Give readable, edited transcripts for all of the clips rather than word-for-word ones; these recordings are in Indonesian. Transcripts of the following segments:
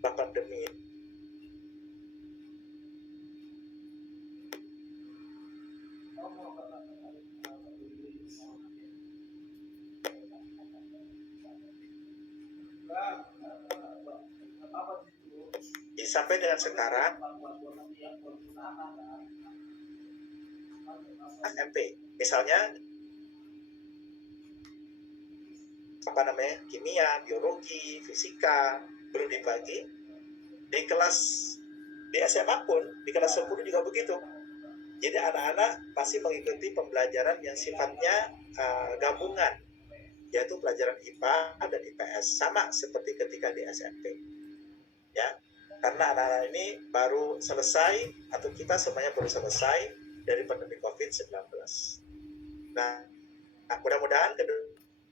pandemi. Sampai dengan sekarang SMP misalnya kimia, biologi, fisika belum dibagi. Di kelas di SMA pun di kelas 10 juga begitu. Jadi anak-anak masih mengikuti pembelajaran yang sifatnya gabungan, yaitu pelajaran IPA dan IPS, sama seperti ketika di SMP. Ya, karena anak-anak ini baru selesai, atau kita semuanya baru selesai dari pandemi COVID-19. Nah, mudah-mudahan ke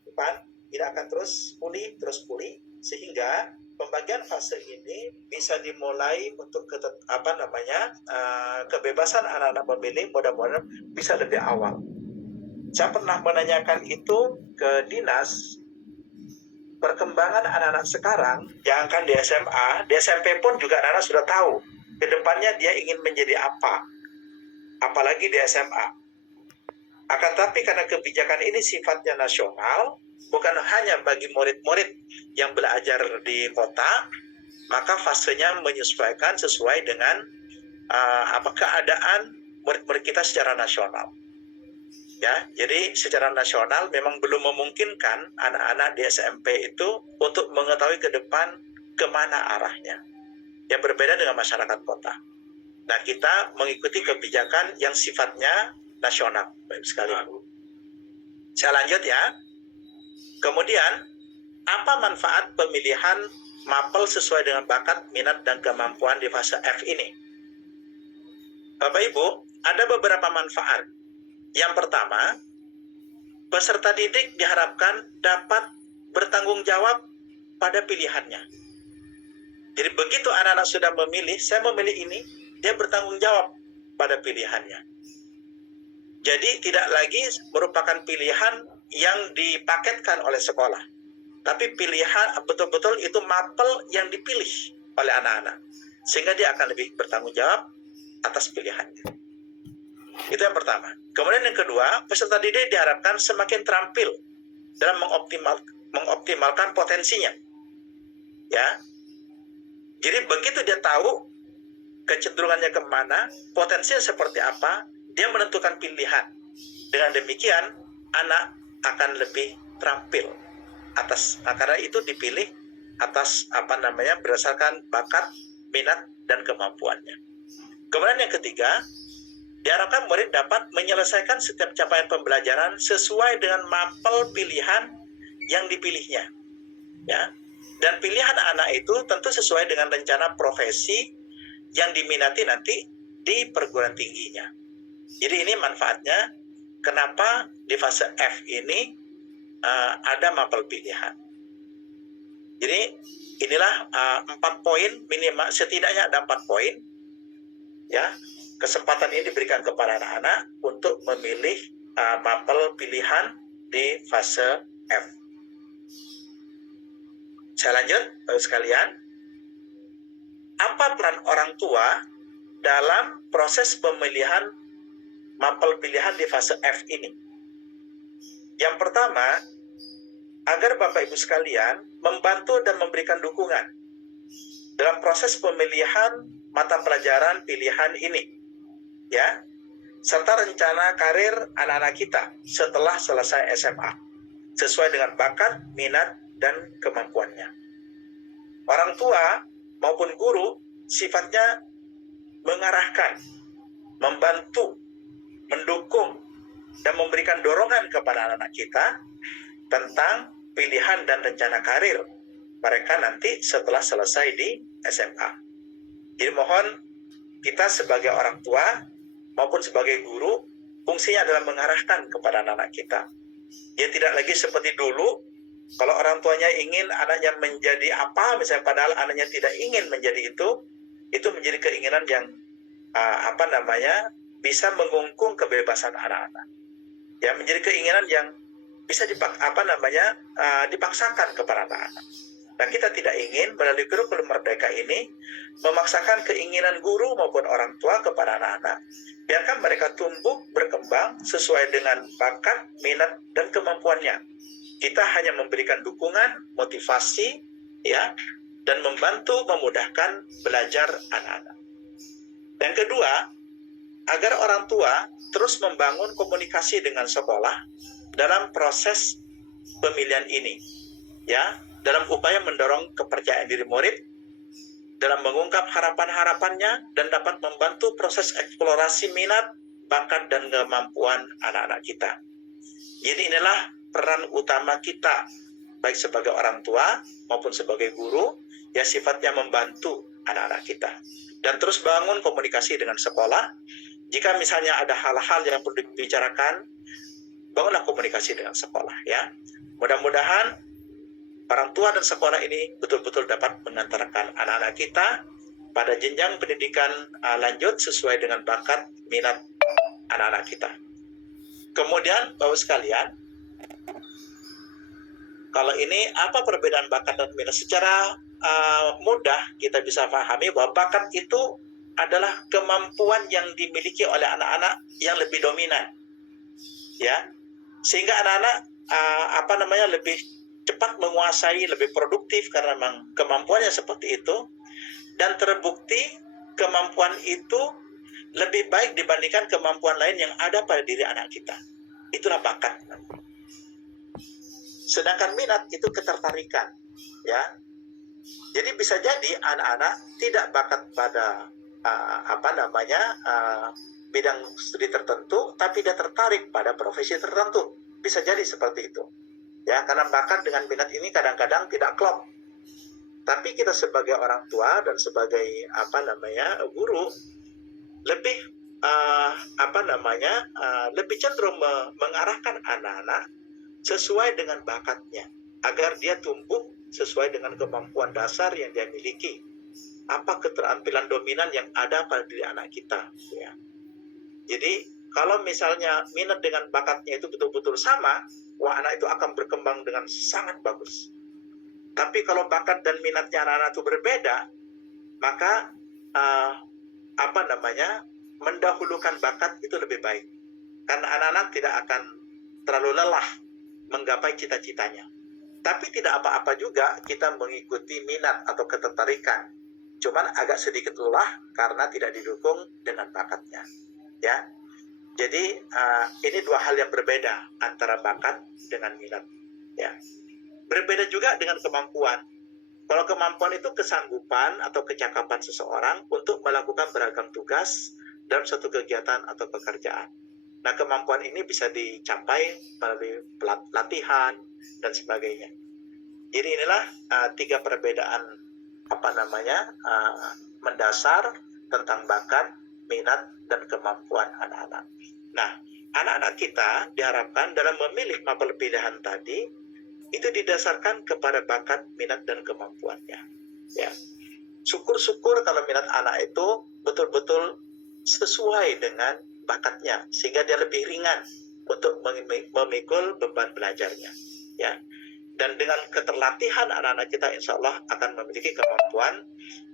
depan tidak akan terus pulih, sehingga pembagian fase ini bisa dimulai untuk kebebasan anak-anak memilih, mudah-mudahan bisa lebih awal. Saya pernah menanyakan itu ke dinas. Perkembangan anak-anak sekarang, jangankan di SMA, di SMP pun juga anak-anak sudah tahu ke depannya dia ingin menjadi apa, apalagi di SMA. Akan tapi karena kebijakan ini sifatnya nasional, bukan hanya bagi murid-murid yang belajar di kota, maka fasenya menyesuaikan sesuai dengan keadaan murid-murid kita secara nasional. Ya, jadi secara nasional memang belum memungkinkan anak-anak di SMP itu untuk mengetahui ke depan kemana arahnya. Yang berbeda dengan masyarakat kota. Nah, kita mengikuti kebijakan yang sifatnya nasional, baik sekali. Saya lanjut ya. Kemudian, apa manfaat pemilihan mapel sesuai dengan bakat, minat, dan kemampuan di fase F ini? Bapak Ibu, ada beberapa manfaat. Yang pertama, peserta didik diharapkan dapat bertanggung jawab pada pilihannya. Jadi begitu anak-anak sudah memilih, saya memilih ini, dia bertanggung jawab pada pilihannya. Jadi tidak lagi merupakan pilihan yang dipaketkan oleh sekolah, tapi pilihan betul-betul itu mapel yang dipilih oleh anak-anak, sehingga dia akan lebih bertanggung jawab atas pilihannya. Itu yang pertama. Kemudian yang kedua, peserta didik diharapkan semakin terampil dalam mengoptimalkan potensinya. Ya. Jadi begitu dia tahu kecenderungannya kemana, potensinya seperti apa, dia menentukan pilihan. Dengan demikian, anak akan lebih terampil karena itu dipilih atas berdasarkan bakat, minat, dan kemampuannya. Kemudian yang ketiga, diharapkan murid dapat menyelesaikan setiap capaian pembelajaran sesuai dengan mapel pilihan yang dipilihnya. Ya. Dan pilihan anak itu tentu sesuai dengan rencana profesi yang diminati nanti di perguruan tingginya. Jadi ini manfaatnya kenapa di fase F ini ada mapel pilihan. Jadi inilah 4 poin minimal, setidaknya ada 4 poin. Ya. Kesempatan ini diberikan kepada anak-anak untuk memilih mapel pilihan di fase F. Saya lanjut, Bapak sekalian. Apa peran orang tua dalam proses pemilihan mapel pilihan di fase F ini? Yang pertama, agar Bapak Ibu sekalian membantu dan memberikan dukungan dalam proses pemilihan mata pelajaran pilihan ini. Ya, serta rencana karir anak-anak kita setelah selesai SMA sesuai dengan bakat, minat, dan kemampuannya. Orang tua maupun guru sifatnya mengarahkan, membantu, mendukung, dan memberikan dorongan kepada anak-anak kita tentang pilihan dan rencana karir mereka nanti setelah selesai di SMA. Jadi mohon kita sebagai orang tua maupun sebagai guru, fungsinya adalah mengarahkan kepada anak-anak kita. Dia tidak lagi seperti dulu, kalau orang tuanya ingin anaknya menjadi apa, misalnya padahal anaknya tidak ingin menjadi itu menjadi keinginan yang bisa mengungkung kebebasan anak-anak. Ya, menjadi keinginan yang bisa dipaksakan kepada anak-anak. Nah, kita tidak ingin melalui kurikulum Merdeka ini memaksakan keinginan guru maupun orang tua kepada anak-anak. Biarkan mereka tumbuh, berkembang sesuai dengan bakat, minat, dan kemampuannya. Kita hanya memberikan dukungan, motivasi, ya, dan membantu memudahkan belajar anak-anak. Yang kedua, agar orang tua terus membangun komunikasi dengan sekolah dalam proses pemilihan ini, ya, dalam upaya mendorong kepercayaan diri murid, dalam mengungkap harapan-harapannya, dan dapat membantu proses eksplorasi minat, bakat, dan kemampuan anak-anak kita. Jadi inilah peran utama kita, baik sebagai orang tua maupun sebagai guru, ya sifatnya membantu anak-anak kita. Dan terus bangun komunikasi dengan sekolah. Jika misalnya ada hal-hal yang perlu dibicarakan, bangunlah komunikasi dengan sekolah, ya. Mudah-mudahan orang tua dan sekolah ini betul-betul dapat mengantarkan anak-anak kita pada jenjang pendidikan lanjut sesuai dengan bakat, minat anak-anak kita. Kemudian, Bapak sekalian, kalau ini apa perbedaan bakat dan minat? Secara mudah kita bisa pahami bahwa bakat itu adalah kemampuan yang dimiliki oleh anak-anak yang lebih dominan, ya, sehingga anak-anak lebih cepat menguasai, lebih produktif karena memang kemampuannya seperti itu, dan terbukti kemampuan itu lebih baik dibandingkan kemampuan lain yang ada pada diri anak kita. Itulah bakat. Sedangkan minat itu ketertarikan, ya. Jadi bisa jadi anak-anak tidak bakat pada bidang studi tertentu, tapi dia tertarik pada profesi tertentu. Bisa jadi seperti itu. Ya, karena bakat dengan minat ini kadang-kadang tidak klop. Tapi kita sebagai orang tua dan sebagai guru lebih lebih cenderung mengarahkan anak-anak sesuai dengan bakatnya agar dia tumbuh sesuai dengan kemampuan dasar yang dia miliki. Apa keterampilan dominan yang ada pada diri anak kita, ya. Jadi kalau misalnya minat dengan bakatnya itu betul-betul sama, wah, anak itu akan berkembang dengan sangat bagus. Tapi kalau bakat dan minatnya anak-anak itu berbeda, maka mendahulukan bakat itu lebih baik. Karena anak-anak tidak akan terlalu lelah menggapai cita-citanya. Tapi tidak apa-apa juga kita mengikuti minat atau ketertarikan. Cuman agak sedikit lelah karena tidak didukung dengan bakatnya, ya. Jadi ini dua hal yang berbeda antara bakat dengan minat, ya. Berbeda juga dengan kemampuan. Kalau kemampuan itu kesanggupan atau kecakapan seseorang untuk melakukan beragam tugas dalam suatu kegiatan atau pekerjaan. Nah, kemampuan ini bisa dicapai melalui latihan dan sebagainya. Jadi inilah tiga perbedaan mendasar tentang bakat, minat, dan kemampuan anak-anak. Nah, anak-anak kita diharapkan dalam memilih mapel pilihan tadi itu didasarkan kepada bakat, minat, dan kemampuannya, ya. Syukur-syukur kalau minat anak itu betul-betul sesuai dengan bakatnya sehingga dia lebih ringan untuk memikul beban belajarnya, ya. Dan dengan keterlatihan anak-anak kita insya Allah akan memiliki kemampuan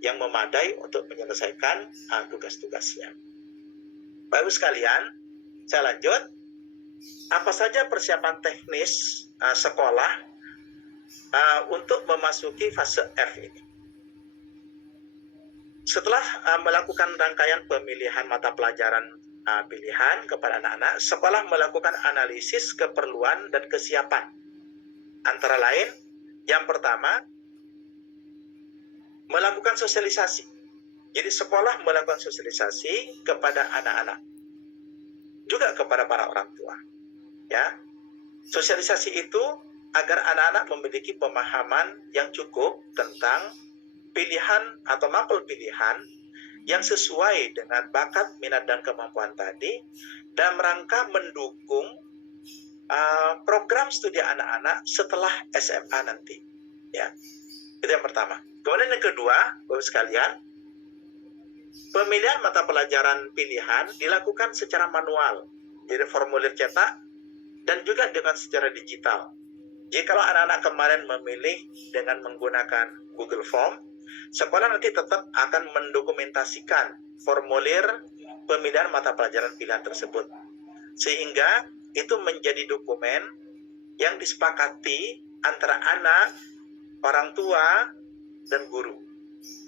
yang memadai untuk menyelesaikan tugas-tugasnya. Bapak sekalian, saya lanjut. Apa saja persiapan teknis sekolah untuk memasuki fase F ini? Setelah melakukan rangkaian pemilihan mata pelajaran pilihan kepada anak-anak, sekolah melakukan analisis keperluan dan kesiapan. Antara lain, yang pertama, melakukan sosialisasi. Jadi sekolah melakukan sosialisasi kepada anak-anak, juga kepada para orang tua, ya. Sosialisasi itu agar anak-anak memiliki pemahaman yang cukup tentang pilihan atau mapel pilihan yang sesuai dengan bakat, minat, dan kemampuan tadi, dalam rangka mendukung program studi anak-anak setelah SMA nanti, ya. Itu yang pertama. Kemudian yang kedua, Bapak sekalian, pemilihan mata pelajaran pilihan dilakukan secara manual, jadi formulir cetak dan juga dengan secara digital. Jikalau anak-anak kemarin memilih dengan menggunakan Google Form, sekolah nanti tetap akan mendokumentasikan formulir pemilihan mata pelajaran pilihan tersebut. Sehingga itu menjadi dokumen yang disepakati antara anak, orang tua, dan guru.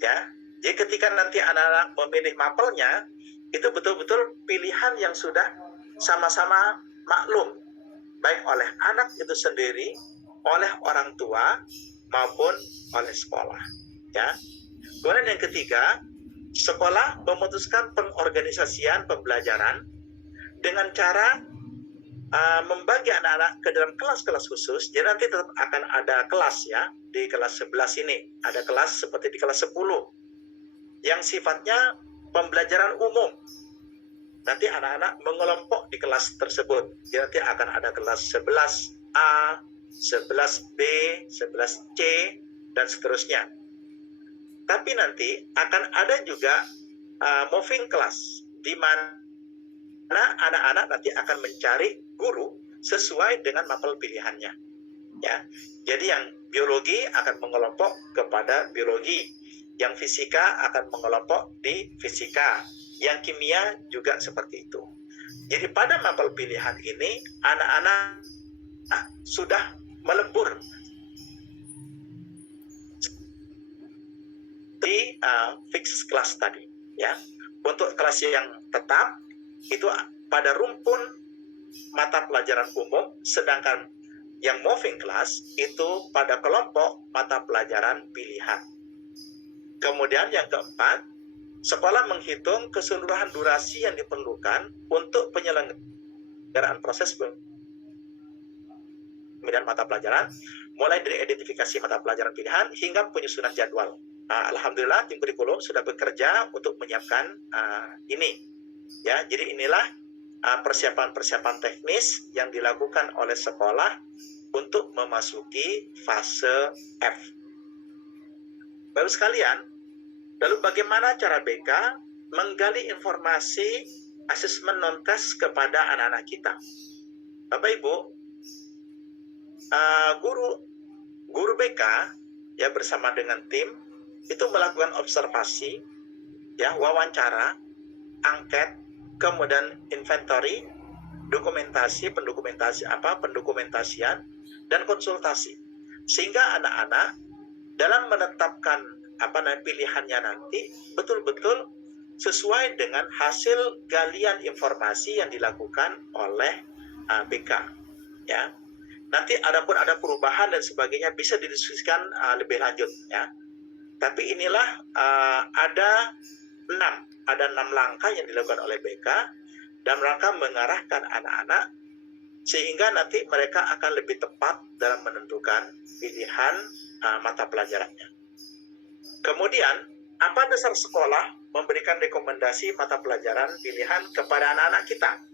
Ya, jadi ketika nanti anak-anak memilih mapelnya, itu betul-betul pilihan yang sudah sama-sama maklum, baik oleh anak itu sendiri, oleh orang tua, maupun oleh sekolah. Ya. Kemudian yang ketiga, sekolah memutuskan pengorganisasian pembelajaran dengan cara membagi anak-anak ke dalam kelas-kelas khusus. Jadi nanti tetap akan ada kelas ya, di kelas 11 ini. Ada kelas seperti di kelas 10 yang sifatnya pembelajaran umum. Nanti anak-anak mengelompok di kelas tersebut. Jadi nanti akan ada kelas 11A, 11B, 11C, dan seterusnya. Tapi nanti akan ada juga moving class, di mana anak-anak nanti akan mencari guru sesuai dengan mapel pilihannya. Ya, jadi yang biologi akan mengelompok kepada biologi, yang fisika akan mengelompok di fisika, yang kimia juga seperti itu. Jadi pada mapel pilihan ini anak-anak sudah melebur di fixed class tadi. Ya, untuk kelas yang tetap itu pada rumpun mata pelajaran umum, sedangkan yang moving class itu pada kelompok mata pelajaran pilihan. Kemudian yang keempat, sekolah menghitung keseluruhan durasi yang diperlukan untuk penyelenggaraan proses pemilihan mata pelajaran, mulai dari identifikasi mata pelajaran pilihan hingga penyusunan jadwal. Alhamdulillah tim kurikulum sudah bekerja untuk menyiapkan ini. Ya, jadi inilah persiapan-persiapan teknis yang dilakukan oleh sekolah untuk memasuki fase F. Baru sekalian, lalu bagaimana cara BK menggali informasi asesmen non-tes kepada anak-anak kita? Bapak Ibu, guru BK ya bersama dengan tim itu melakukan observasi, ya, wawancara, angket, kemudian inventory, pendokumentasian, dan konsultasi. Sehingga anak-anak dalam menetapkan pilihannya nanti betul-betul sesuai dengan hasil galian informasi yang dilakukan oleh BK. Ya. Nanti adapun ada perubahan dan sebagainya bisa didiskusikan lebih lanjut. Ya. Tapi inilah ada 6 langkah yang dilakukan oleh BK dalam rangka mengarahkan anak-anak sehingga nanti mereka akan lebih tepat dalam menentukan pilihan mata pelajarannya. Kemudian, apa dasar sekolah memberikan rekomendasi mata pelajaran pilihan kepada anak-anak kita?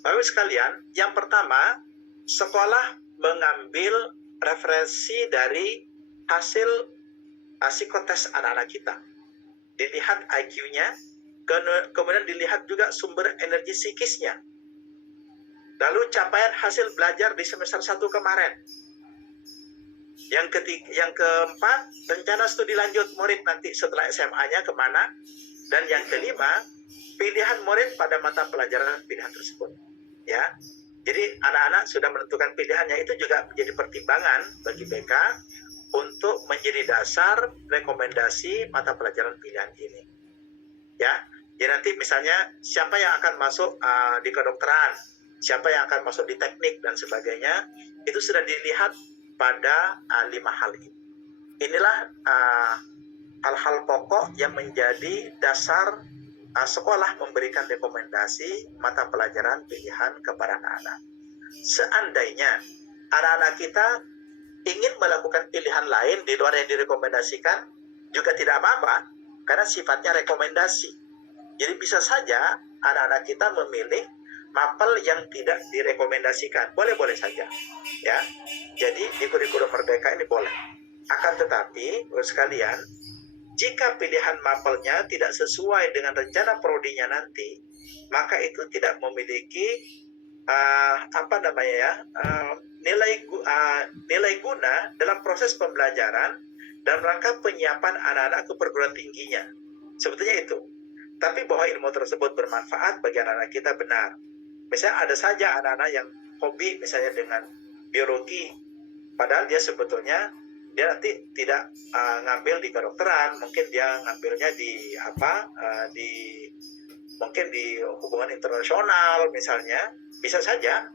Bapak sekalian, yang pertama, sekolah mengambil referensi dari hasil psikotes anak-anak kita. Dilihat IQ-nya, kemudian dilihat juga sumber energi psikisnya. Lalu capaian hasil belajar di semester 1 kemarin. Yang keempat, rencana studi lanjut murid nanti setelah SMA-nya kemana. Dan yang kelima, pilihan murid pada mata pelajaran pilihan tersebut. Ya, jadi anak-anak sudah menentukan pilihannya, itu juga menjadi pertimbangan bagi BK untuk menjadi dasar rekomendasi mata pelajaran pilihan ini. Ya, jadi nanti misalnya siapa yang akan masuk di kedokteran, siapa yang akan masuk di teknik dan sebagainya, itu sudah dilihat pada 5 hal ini. Inilah hal-hal pokok yang menjadi dasar sekolah memberikan rekomendasi mata pelajaran pilihan kepada anak-anak. Seandainya anak-anak kita ingin melakukan pilihan lain di luar yang direkomendasikan, juga tidak apa-apa, karena sifatnya rekomendasi. Jadi bisa saja anak-anak kita memilih mapel yang tidak direkomendasikan, boleh-boleh saja, ya. Jadi di kurikulum Merdeka ini boleh. Akan tetapi, sekalian, jika pilihan mapelnya tidak sesuai dengan rencana prodinya nanti, maka itu tidak memiliki apa namanya ya, nilai guna dalam proses pembelajaran dalam rangka penyiapan anak-anak ke perguruan tingginya. Sebetulnya itu. Tapi bahwa ilmu tersebut bermanfaat bagi anak-anak kita benar. Misalnya ada saja anak-anak yang hobi misalnya dengan biologi, padahal dia sebetulnya dia nanti tidak ngambil di kedokteran, mungkin dia ngambilnya di mungkin di hubungan internasional misalnya, bisa saja.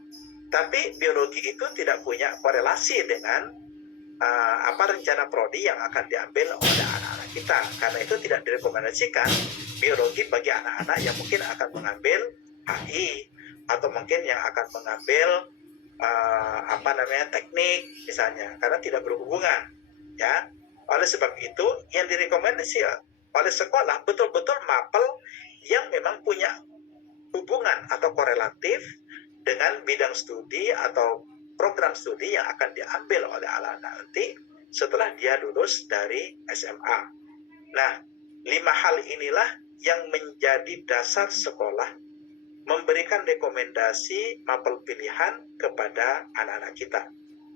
Tapi biologi itu tidak punya korelasi dengan rencana prodi yang akan diambil oleh anak-anak kita. Karena itu tidak direkomendasikan biologi bagi anak-anak yang mungkin akan mengambil HI atau mungkin yang akan mengambil teknik misalnya, karena tidak berhubungan ya. Oleh sebab itu yang direkomendasi oleh sekolah betul-betul mapel yang memang punya hubungan atau korelatif dengan bidang studi atau program studi yang akan diambil oleh anak-anak nanti setelah dia lulus dari SMA. Nah, 5 hal inilah yang menjadi dasar sekolah memberikan rekomendasi mapel pilihan kepada anak-anak kita.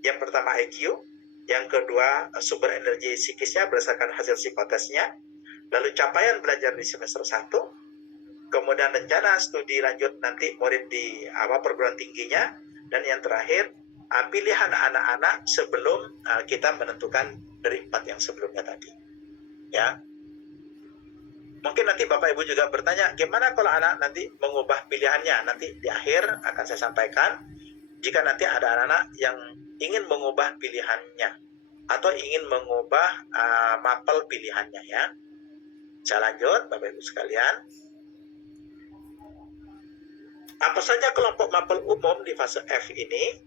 Yang pertama IQ, yang kedua sumber energi psikisnya berdasarkan hasil psikotesnya, lalu capaian belajar di semester 1, kemudian rencana studi lanjut nanti murid di perguruan tingginya, dan yang terakhir pilihan anak-anak sebelum kita menentukan dari 4 yang sebelumnya tadi. Ya. Mungkin nanti Bapak Ibu juga bertanya, gimana kalau anak nanti mengubah pilihannya? Nanti di akhir akan saya sampaikan, jika nanti ada anak-anak yang ingin mengubah pilihannya atau ingin mengubah mapel pilihannya ya. Saya lanjut Bapak Ibu sekalian. Apa saja kelompok mapel umum di fase F ini?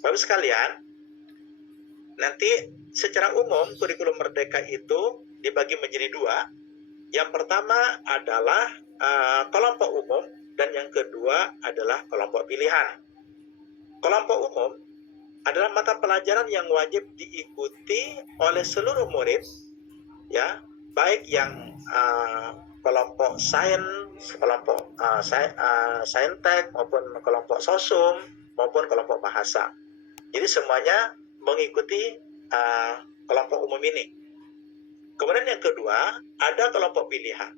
Bapak Ibu sekalian, nanti secara umum kurikulum Merdeka itu dibagi menjadi 2. Yang pertama adalah kelompok umum dan yang kedua adalah kelompok pilihan. Kelompok umum adalah mata pelajaran yang wajib diikuti oleh seluruh murid, ya, baik yang kelompok sains, kelompok saintek maupun kelompok sosum maupun kelompok bahasa. Jadi semuanya mengikuti kelompok umum ini. Kemudian yang kedua, ada kelompok pilihan.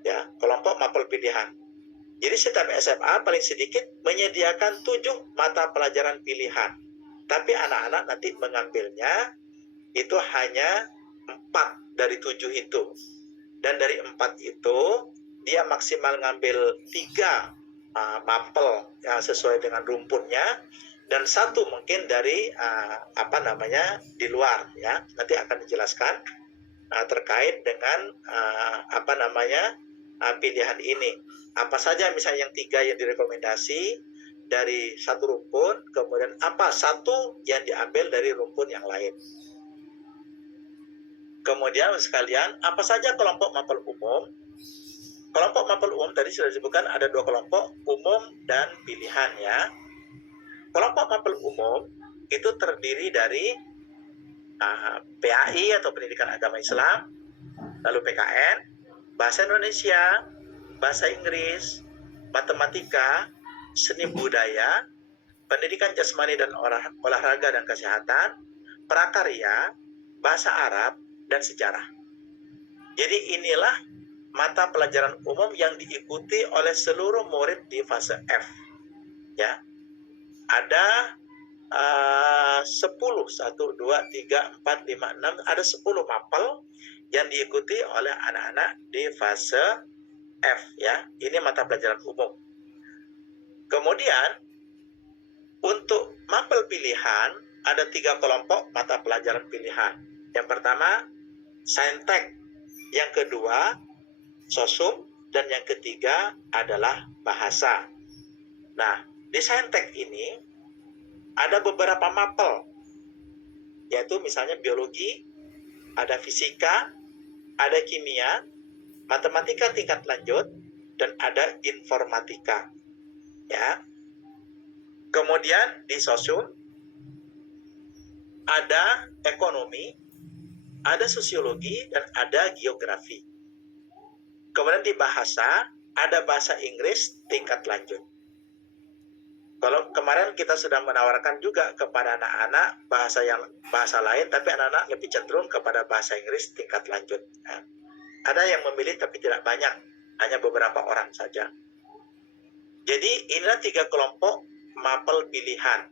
Ya, kelompok mapel pilihan. Jadi setiap SMA paling sedikit menyediakan 7 mata pelajaran pilihan. Tapi anak-anak nanti mengambilnya itu hanya 4 dari 7 itu. Dan dari 4 itu, dia maksimal ngambil 3 mapel yang sesuai dengan rumpunnya, dan 1 mungkin dari di luar ya. Nanti akan dijelaskan terkait dengan pilihan ini. Apa saja misalnya yang 3 yang direkomendasi dari 1 rumpun, kemudian apa 1 yang diambil dari rumpun yang lain. Kemudian sekalian, apa saja kelompok mapel umum? Kelompok mapel umum tadi sudah disebutkan ada 2 kelompok, umum dan pilihan ya. Kelompok mapel umum itu terdiri dari PAI atau Pendidikan Agama Islam, lalu PKN, Bahasa Indonesia, Bahasa Inggris, Matematika, Seni Budaya, Pendidikan Jasmani dan Olahraga dan Kesehatan, Prakarya, Bahasa Arab, dan Sejarah. Jadi inilah mata pelajaran umum yang diikuti oleh seluruh murid di fase F. Ya, ada 10, 1, 2, 3, 4, 5, 6, ada 10 mapel yang diikuti oleh anak-anak di fase F ya. Ini mata pelajaran umum. Kemudian untuk mapel pilihan ada 3 kelompok mata pelajaran pilihan. Yang pertama saintek, yang kedua sosum, dan yang ketiga adalah bahasa. Nah, di saintek ini ada beberapa mapel, yaitu misalnya biologi, ada fisika, ada kimia, matematika tingkat lanjut, dan ada informatika. Ya. Kemudian di sosum ada ekonomi, ada sosiologi, dan ada geografi. Kemudian di bahasa ada bahasa Inggris tingkat lanjut. Kalau kemarin kita sudah menawarkan juga kepada anak-anak bahasa lain, tapi anak-anak lebih cenderung kepada bahasa Inggris tingkat lanjut. Ya. Ada yang memilih tapi tidak banyak, hanya beberapa orang saja. Jadi inilah 3 kelompok mapel pilihan.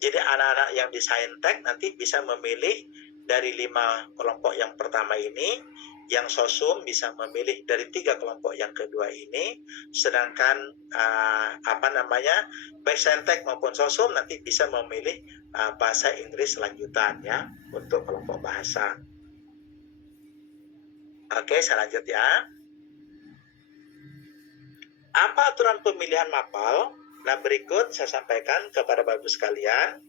Jadi anak-anak yang di Saintek nanti bisa memilih dari 5 kelompok yang pertama ini, yang sosum bisa memilih dari 3 kelompok yang kedua ini, sedangkan baik Saintek maupun sosum nanti bisa memilih bahasa Inggris lanjutan ya untuk kelompok bahasa. Oke, saya lanjut ya. Apa aturan pemilihan mapel? Nah, berikut saya sampaikan kepada Bapak sekalian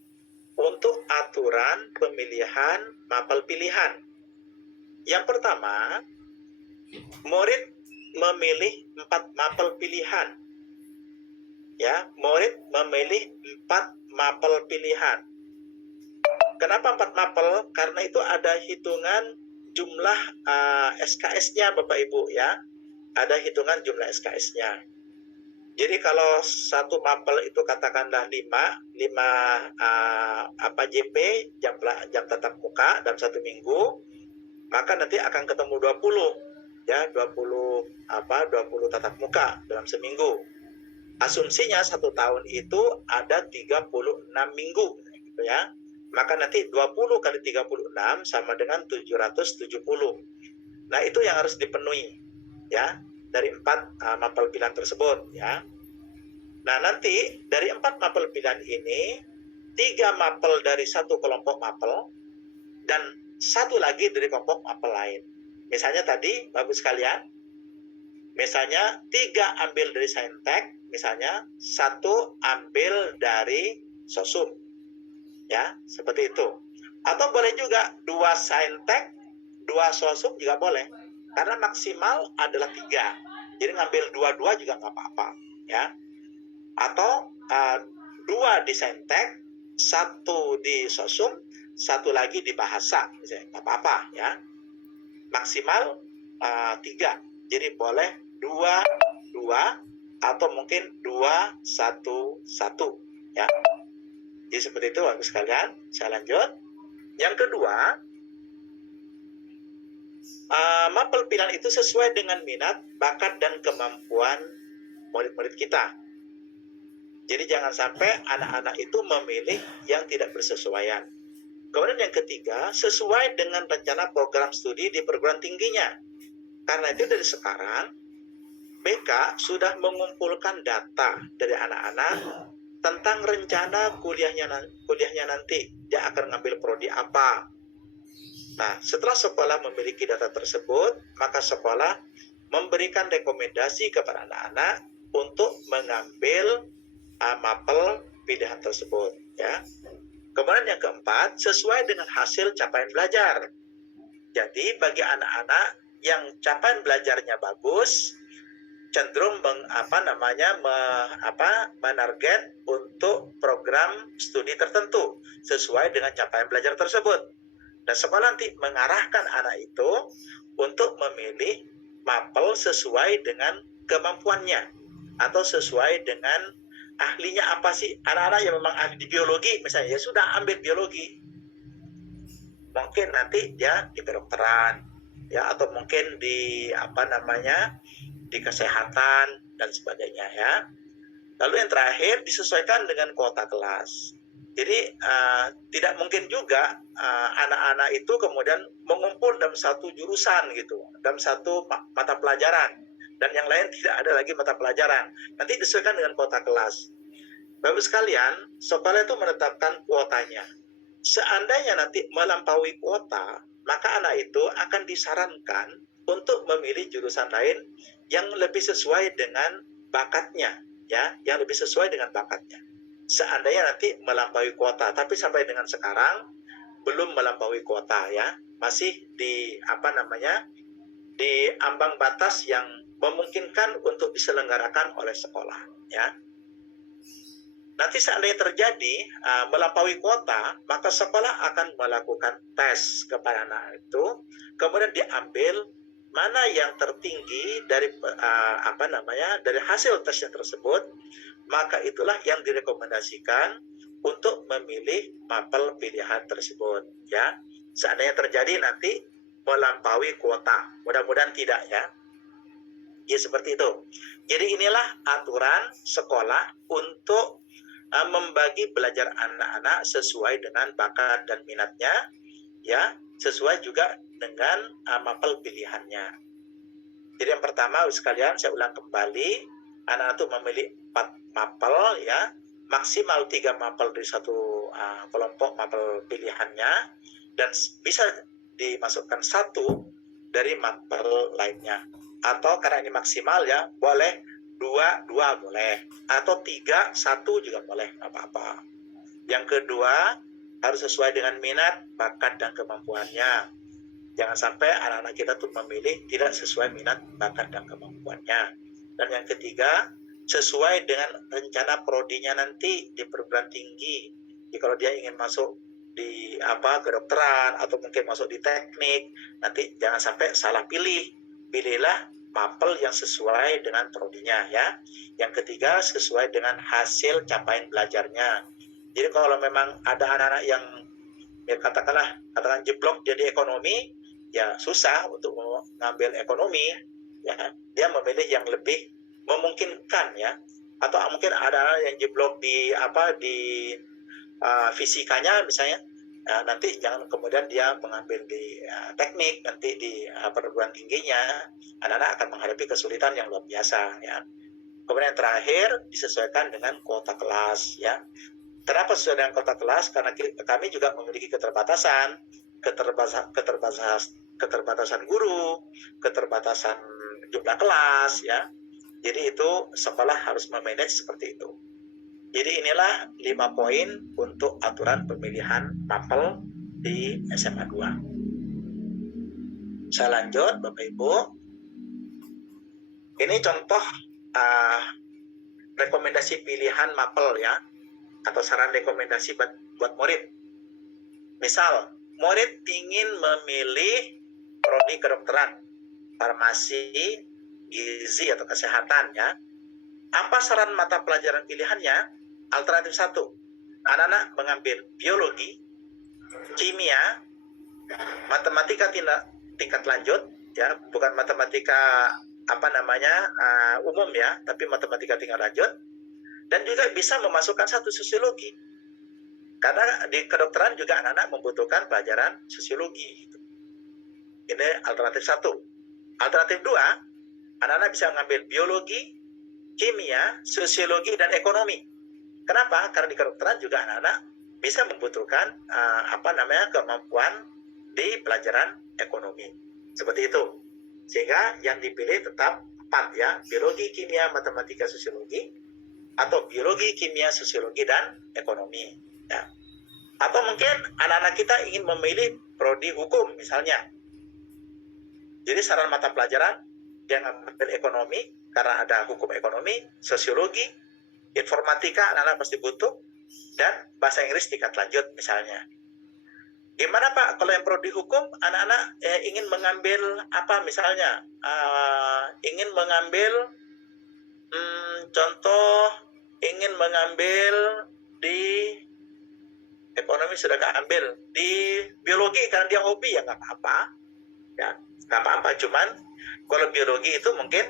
untuk aturan pemilihan mapel pilihan. Yang pertama, murid memilih 4 mapel pilihan. Ya, murid memilih 4 mapel pilihan. Kenapa 4 mapel? Karena itu ada hitungan jumlah SKS-nya Bapak Ibu ya. Ada hitungan jumlah SKS-nya. Jadi kalau satu mapel itu katakanlah 5 JP jam tatap muka dalam 1 minggu, maka nanti akan ketemu 20 ya, 20 tatap muka dalam seminggu. Asumsinya 1 tahun itu ada 36 minggu gitu ya. Maka nanti 20 kali 36 sama dengan 770. Nah, itu yang harus dipenuhi ya dari 4 mapel pilihan tersebut ya. Nah, nanti dari 4 mapel pilihan ini 3 mapel dari satu kelompok mapel dan 1 lagi dari kelompok mapel lain. Misalnya tadi Bapak sekalian, misalnya 3 ambil dari Saintek, misalnya 1 ambil dari sosum ya, seperti itu. Atau boleh juga 2 Saintek, 2 sosum juga boleh, karena maksimal adalah 3. Jadi ngambil 2-2 juga nggak apa-apa ya. Atau 2 di Saintek, 1 di sosum, 1 lagi di bahasa, misalnya nggak apa-apa ya. Maksimal 3. Jadi boleh 2-2 atau mungkin 2-1-1 ya. Jadi seperti itu Bapak sekalian. Saya lanjut. Yang kedua, mapel pilihan itu sesuai dengan minat, bakat, dan kemampuan murid-murid kita. Jadi jangan sampai anak-anak itu memilih yang tidak bersesuaian. Kemudian yang ketiga, sesuai dengan rencana program studi di perguruan tingginya. Karena itu dari sekarang, BK sudah mengumpulkan data dari anak-anak tentang rencana kuliahnya nanti. Dia akan ngambil prodi apa. Nah, setelah sekolah memiliki data tersebut, maka sekolah memberikan rekomendasi kepada anak-anak untuk mengambil mapel pilihan tersebut ya. Kemudian yang keempat, sesuai dengan hasil capaian belajar. Jadi bagi anak-anak yang capaian belajarnya bagus, cenderung menarget untuk program studi tertentu sesuai dengan capaian belajar tersebut. Dan sekolah nanti mengarahkan anak itu untuk memilih mapel sesuai dengan kemampuannya atau sesuai dengan ahlinya apa sih. Anak-anak yang memang ahli di biologi misalnya, ya sudah ambil biologi. Mungkin nanti dia di kedokteran ya, atau mungkin di di kesehatan dan sebagainya ya. Lalu yang terakhir, disesuaikan dengan kuota kelas. Jadi tidak mungkin juga anak-anak itu kemudian mengumpul dalam satu jurusan gitu, dalam satu mata pelajaran, dan yang lain tidak ada lagi mata pelajaran. Nanti disesuaikan dengan kuota kelas. Bapak sekalian, sekolah itu menetapkan kuotanya. Seandainya nanti melampaui kuota, maka anak itu akan disarankan untuk memilih jurusan lain yang lebih sesuai dengan bakatnya, ya, yang lebih sesuai dengan bakatnya. Seandainya nanti melampaui kuota, tapi sampai dengan sekarang belum melampaui kuota ya, masih di di ambang batas yang memungkinkan untuk diselenggarakan oleh sekolah ya. Nanti seandainya terjadi melampaui kuota, maka sekolah akan melakukan tes kepada anak itu, kemudian diambil mana yang tertinggi dari dari hasil tesnya tersebut, maka itulah yang direkomendasikan untuk memilih mapel pilihan tersebut, ya. Seandainya terjadi nanti melampaui kuota, mudah-mudahan tidak, ya. Ya seperti itu. Jadi inilah aturan sekolah untuk membagi belajar anak-anak sesuai dengan bakat dan minatnya, ya, sesuai juga dengan mapel pilihannya. Jadi yang pertama sekalian saya ulang kembali, anak-anak itu memilih 4 mapel, ya, maksimal 3 mapel di satu kelompok mapel pilihannya, dan bisa dimasukkan 1 dari mapel lainnya. Atau karena ini maksimal, ya, boleh 2 boleh, atau 3 1 juga boleh, nggak apa-apa. Yang kedua, harus sesuai dengan minat, bakat, dan kemampuannya. Jangan sampai anak-anak kita tuh memilih tidak sesuai minat, bakat, dan kemampuannya. Dan yang ketiga, sesuai dengan rencana prodinya nanti di perguruan tinggi. Jadi kalau dia ingin masuk di kedokteran atau mungkin masuk di teknik, nanti jangan sampai salah pilih. Pilihlah mapel yang sesuai dengan prodinya, ya. Yang ketiga, sesuai dengan hasil capaian belajarnya. Jadi kalau memang ada anak-anak yang ya katakan jeblok jadi ekonomi, ya susah untuk mengambil ekonomi, ya. Dia memilih yang lebih memungkinkan, ya. Atau mungkin ada anak yang jeblok di fisikanya misalnya. Nanti jangan kemudian dia mengambil di teknik, nanti di perguruan tingginya anak-anak akan menghadapi kesulitan yang luar biasa, ya. Kemudian yang terakhir, disesuaikan dengan kuota kelas, ya. Kenapa sesuai dengan kuota kelas? Karena kami juga memiliki keterbatasan guru, keterbatasan jumlah kelas, ya. Jadi itu sekolah harus memanage seperti itu. Jadi inilah 5 poin untuk aturan pemilihan mapel di SMA 2. Saya lanjut, Bapak Ibu. Ini contoh rekomendasi pilihan mapel, ya, atau saran rekomendasi buat murid. Misal, murid ingin memilih prodi kedokteran, farmasi, gizi atau kesehatan, ya. Apa saran mata pelajaran pilihannya? Alternatif 1, anak-anak mengambil biologi, kimia, matematika tingkat lanjut, ya, bukan matematika umum, ya, tapi matematika tingkat lanjut, dan juga bisa memasukkan 1 sosiologi. Karena di kedokteran juga anak-anak membutuhkan pelajaran sosiologi. Ini alternatif 1. Alternatif 2, anak-anak bisa mengambil biologi, kimia, sosiologi, dan ekonomi. Kenapa? Karena di kedokteran juga anak-anak bisa membutuhkan kemampuan di pelajaran ekonomi. Seperti itu. Sehingga yang dipilih tetap 4, ya, biologi, kimia, matematika, sosiologi, atau biologi, kimia, sosiologi, dan ekonomi, ya. Atau mungkin anak-anak kita ingin memilih prodi hukum misalnya. Jadi saran mata pelajaran yang ambil ekonomi karena ada hukum ekonomi, sosiologi, informatika anak-anak pasti butuh, dan bahasa Inggris tingkat lanjut misalnya. Gimana Pak kalau yang prodi hukum anak-anak ingin mengambil misalnya ingin mengambil contoh ingin mengambil di ekonomi sudah nggak ambil, di biologi karena dia hobi, ya nggak apa-apa, ya nggak apa-apa. Cuman kalau biologi itu mungkin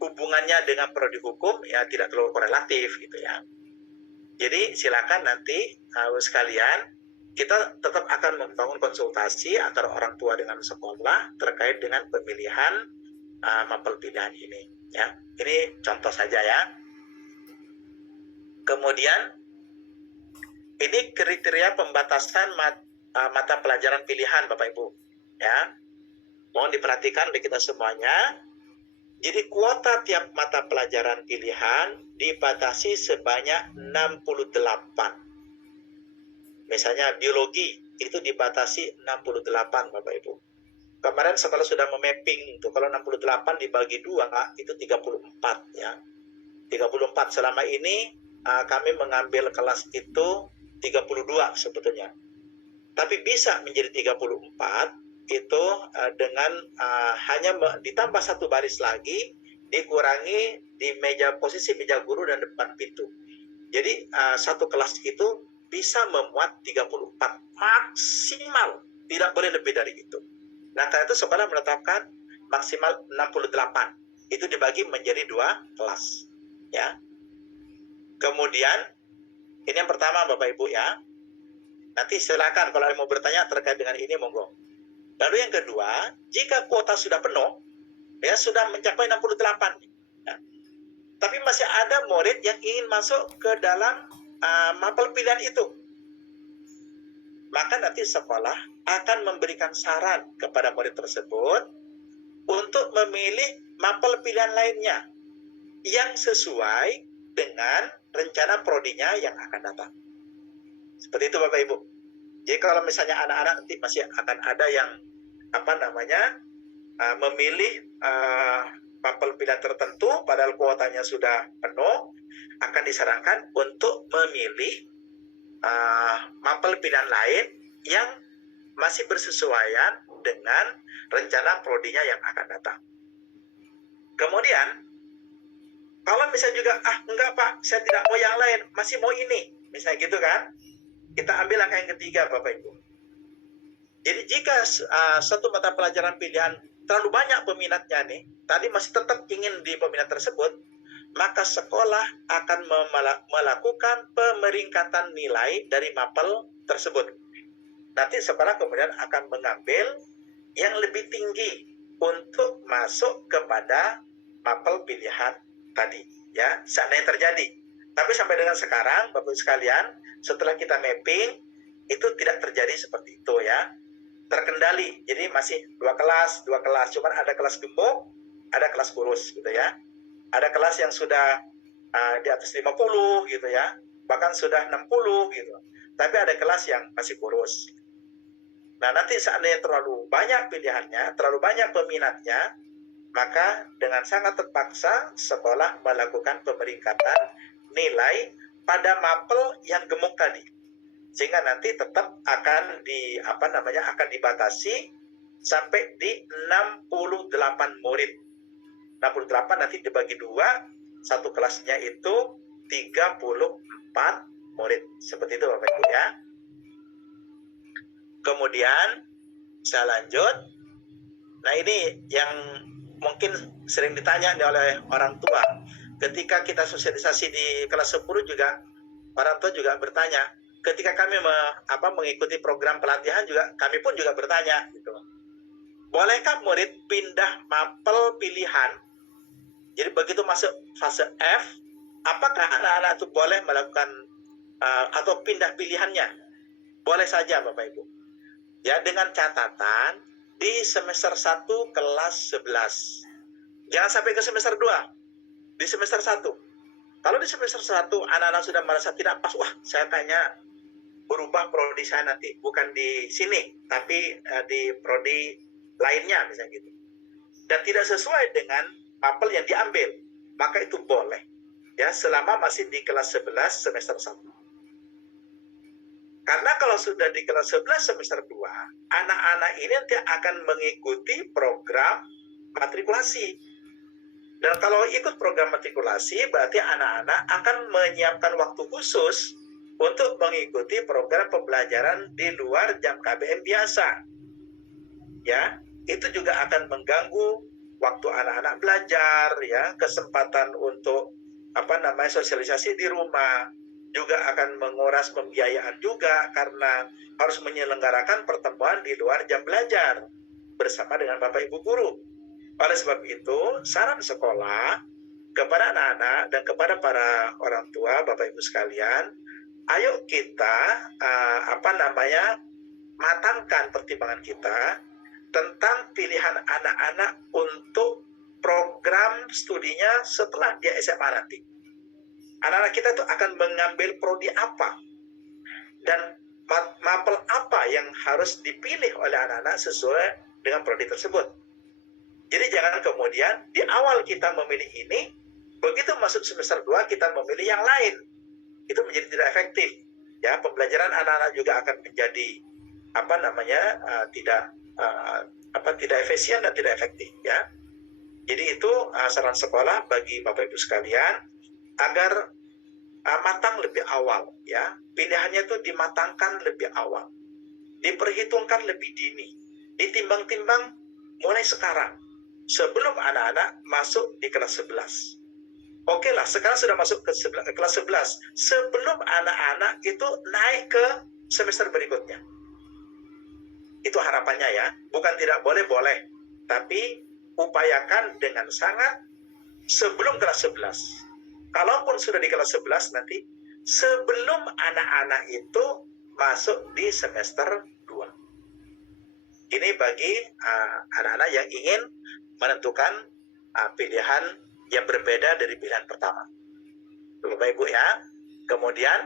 hubungannya dengan prodi hukum ya tidak terlalu korelatif gitu, ya. Jadi silakan nanti sekalian kita tetap akan membangun konsultasi antara orang tua dengan sekolah terkait dengan pemilihan mapel pilihan ini, ya. Ini contoh saja, ya. Kemudian ini kriteria pembatasan mata pelajaran pilihan, Bapak Ibu, ya. Mohon diperhatikan oleh kita semuanya. Jadi kuota tiap mata pelajaran pilihan dibatasi sebanyak 68. Misalnya biologi itu dibatasi 68, Bapak Ibu. Kemarin sekolah sudah memapping itu, kalau 68 dibagi 2 itu 34, ya. 34 selama ini kami mengambil kelas itu 32 sebetulnya. Tapi bisa menjadi 34 itu dengan hanya ditambah 1 baris lagi, dikurangi di posisi meja guru dan depan pintu. Jadi satu kelas itu bisa memuat 34 maksimal, tidak boleh lebih dari itu. Nah, karena itu sekolah menetapkan maksimal 68. Itu dibagi menjadi 2 kelas, ya. Kemudian ini yang pertama Bapak Ibu ya. Nanti silakan kalau ada mau bertanya terkait dengan ini monggo. Lalu yang kedua, jika kuota sudah penuh, ya sudah mencapai 68, ya, tapi masih ada murid yang ingin masuk ke dalam mapel pilihan itu, maka nanti sekolah akan memberikan saran kepada murid tersebut untuk memilih mapel pilihan lainnya yang sesuai dengan rencana prodinya yang akan datang. Seperti itu Bapak Ibu. Jadi kalau misalnya anak-anak nanti masih akan ada yang memilih mapel pilihan tertentu padahal kuotanya sudah penuh, akan disarankan untuk memilih mapel pilihan lain yang masih bersesuaian dengan rencana prodinya yang akan datang. Kemudian kalau misalnya juga enggak Pak, saya tidak mau yang lain, masih mau ini, misalnya gitu kan, kita ambil langkah yang ketiga Bapak Ibu. Jadi jika satu mata pelajaran pilihan terlalu banyak peminatnya nih, tadi masih tetap ingin di peminat tersebut, maka sekolah akan melakukan pemeringkatan nilai dari mapel tersebut. Nanti sekolah kemudian akan mengambil yang lebih tinggi untuk masuk kepada mapel pilihan tadi, ya, seandainya terjadi. Tapi sampai dengan sekarang, Bapak-Ibu sekalian, setelah kita mapping, itu tidak terjadi seperti itu ya. Terkendali, jadi masih dua kelas, cuman ada kelas gemuk, ada kelas kurus gitu ya. Ada kelas yang sudah di atas 50 gitu ya, bahkan sudah 60 gitu. Tapi ada kelas yang masih kurus. Nah, nanti seandainya terlalu banyak pilihannya, terlalu banyak peminatnya, maka dengan sangat terpaksa sekolah melakukan pemeringkatan nilai pada mapel yang gemuk tadi. Sehingga nanti tetap akan akan dibatasi sampai di 68 murid. 68 nanti dibagi 2, satu kelasnya itu 34 murid. Seperti itu Bapak Ibu ya. Kemudian saya lanjut. Nah, ini yang mungkin sering ditanya oleh orang tua. Ketika kita sosialisasi di kelas 10 juga, orang tua juga bertanya. Ketika kami mengikuti program pelatihan juga, kami pun juga bertanya gitu. Bolehkah murid pindah mapel pilihan? Jadi begitu masuk fase F, apakah anak-anak itu boleh melakukan atau pindah pilihannya? Boleh saja Bapak Ibu. Ya, dengan catatan di semester 1 kelas 11. Jangan sampai ke semester 2. Di semester 1. Kalau di semester 1 anak-anak sudah merasa tidak pas, wah saya kayaknya berubah prodi saya nanti, bukan di sini, tapi di prodi lainnya misalnya gitu. Dan tidak sesuai dengan mapel yang diambil, maka itu boleh. Ya, selama masih di kelas 11 semester 1. Karena kalau sudah di kelas 11 semester 2, anak-anak ini nanti akan mengikuti program matrikulasi. Dan kalau ikut program matrikulasi, berarti anak-anak akan menyiapkan waktu khusus untuk mengikuti program pembelajaran di luar jam KBM biasa. Ya, itu juga akan mengganggu waktu anak-anak belajar, ya, kesempatan untuk sosialisasi di rumah, juga akan menguras pembiayaan juga karena harus menyelenggarakan pertemuan di luar jam belajar bersama dengan Bapak Ibu guru. Oleh sebab itu, saran sekolah kepada anak-anak dan kepada para orang tua, Bapak Ibu sekalian, ayo kita matangkan pertimbangan kita tentang pilihan anak-anak untuk program studinya setelah dia SMA nanti. Anak-anak kita itu akan mengambil prodi apa dan mapel apa yang harus dipilih oleh anak-anak sesuai dengan prodi tersebut. Jadi jangan kemudian di awal kita memilih ini, begitu masuk semester 2 kita memilih yang lain. Itu menjadi tidak efektif. Ya, pembelajaran anak-anak juga akan menjadi tidak efisien dan tidak efektif, ya. Jadi itu saran sekolah bagi Bapak Ibu sekalian agar matang lebih awal, ya. Pilihannya itu dimatangkan lebih awal, diperhitungkan lebih dini, ditimbang-timbang mulai sekarang sebelum anak-anak masuk di kelas 11. Oke lah, sekarang sudah masuk ke kelas 11. Sebelum anak-anak itu naik ke semester berikutnya. Itu harapannya ya. Bukan tidak boleh, boleh. Tapi upayakan dengan sangat sebelum kelas 11. Kalaupun sudah di kelas 11 nanti, sebelum anak-anak itu masuk di semester 2. Ini bagi anak-anak yang ingin menentukan pilihan yang berbeda dari pilihan pertama. Bapak Ibu ya. Kemudian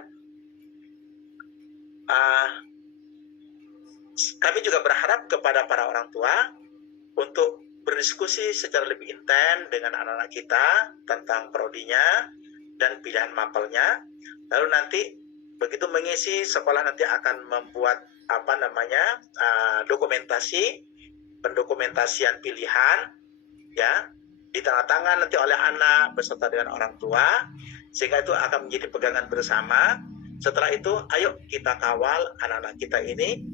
kami juga berharap kepada para orang tua untuk berdiskusi secara lebih intens dengan anak-anak kita tentang prodinya dan pilihan mapelnya. Lalu nanti begitu mengisi, sekolah nanti akan membuat dokumentasi, pendokumentasian pilihan, ya, ditandatangan nanti oleh anak beserta dengan orang tua, sehingga itu akan menjadi pegangan bersama. Setelah itu, ayo kita kawal anak-anak kita ini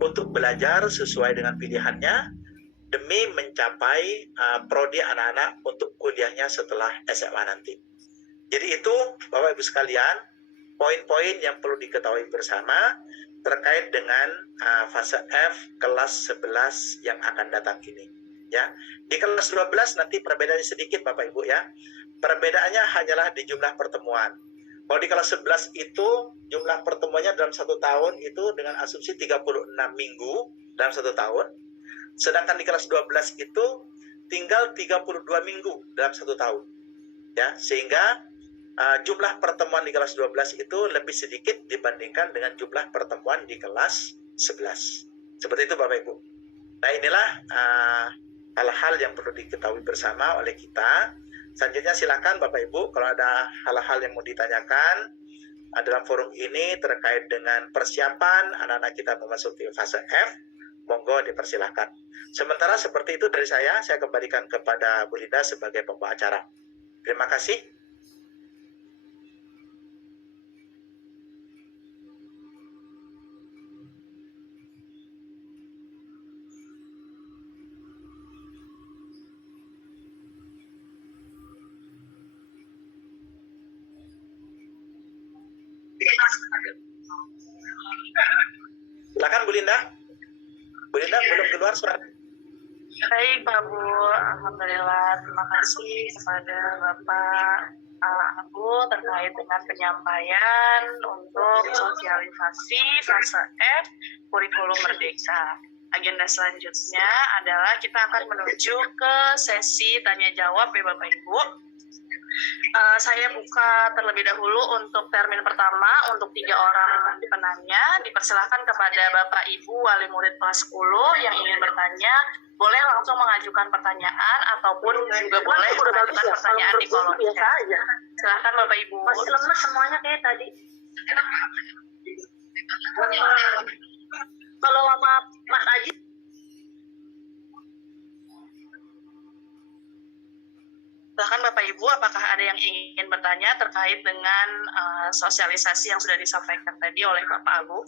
untuk belajar sesuai dengan pilihannya demi mencapai prodi anak-anak untuk kuliahnya setelah SMA nanti. Jadi itu Bapak Ibu sekalian, poin-poin yang perlu diketahui bersama terkait dengan fase F kelas 11 yang akan datang ini. Ya, di kelas 12 nanti perbedaannya sedikit Bapak Ibu ya. Perbedaannya hanyalah di jumlah pertemuan. Kalau di kelas 11 itu jumlah pertemuannya dalam 1 tahun itu dengan asumsi 36 minggu dalam 1 tahun. Sedangkan di kelas 12 itu tinggal 32 minggu dalam 1 tahun. Ya, sehingga jumlah pertemuan di kelas 12 itu lebih sedikit dibandingkan dengan jumlah pertemuan di kelas 11. Seperti itu Bapak Ibu. Nah, inilah hal-hal yang perlu diketahui bersama oleh kita. Selanjutnya silakan Bapak Ibu kalau ada hal-hal yang mau ditanyakan dalam forum ini terkait dengan persiapan anak-anak kita memasuki fase F, monggo dipersilahkan. Sementara seperti itu dari saya kembalikan kepada Bu Linda sebagai pembawa acara. Terima kasih. Silakan Bu Linda. Bu Linda belum keluar suara. Baik Pak Bu, alhamdulillah, terima kasih kepada Bapak Abu terkait dengan penyampaian untuk sosialisasi fase F kurikulum merdeka. Agenda selanjutnya adalah kita akan menuju ke sesi tanya jawab ya Bapak Ibu. Saya buka terlebih dahulu untuk termin pertama untuk 3 orang penanya. Dipersilakan kepada Bapak Ibu wali murid kelas 10 yang ingin bertanya, boleh langsung mengajukan pertanyaan ataupun juga boleh mengajukan pertanyaan di kolom chat. Silakan Bapak Ibu. Masih lemes semuanya kayak tadi. Kalau sama Mas Aji. Silakan Bapak Ibu, apakah ada yang ingin bertanya terkait dengan sosialisasi yang sudah disampaikan tadi oleh Bapak Abu?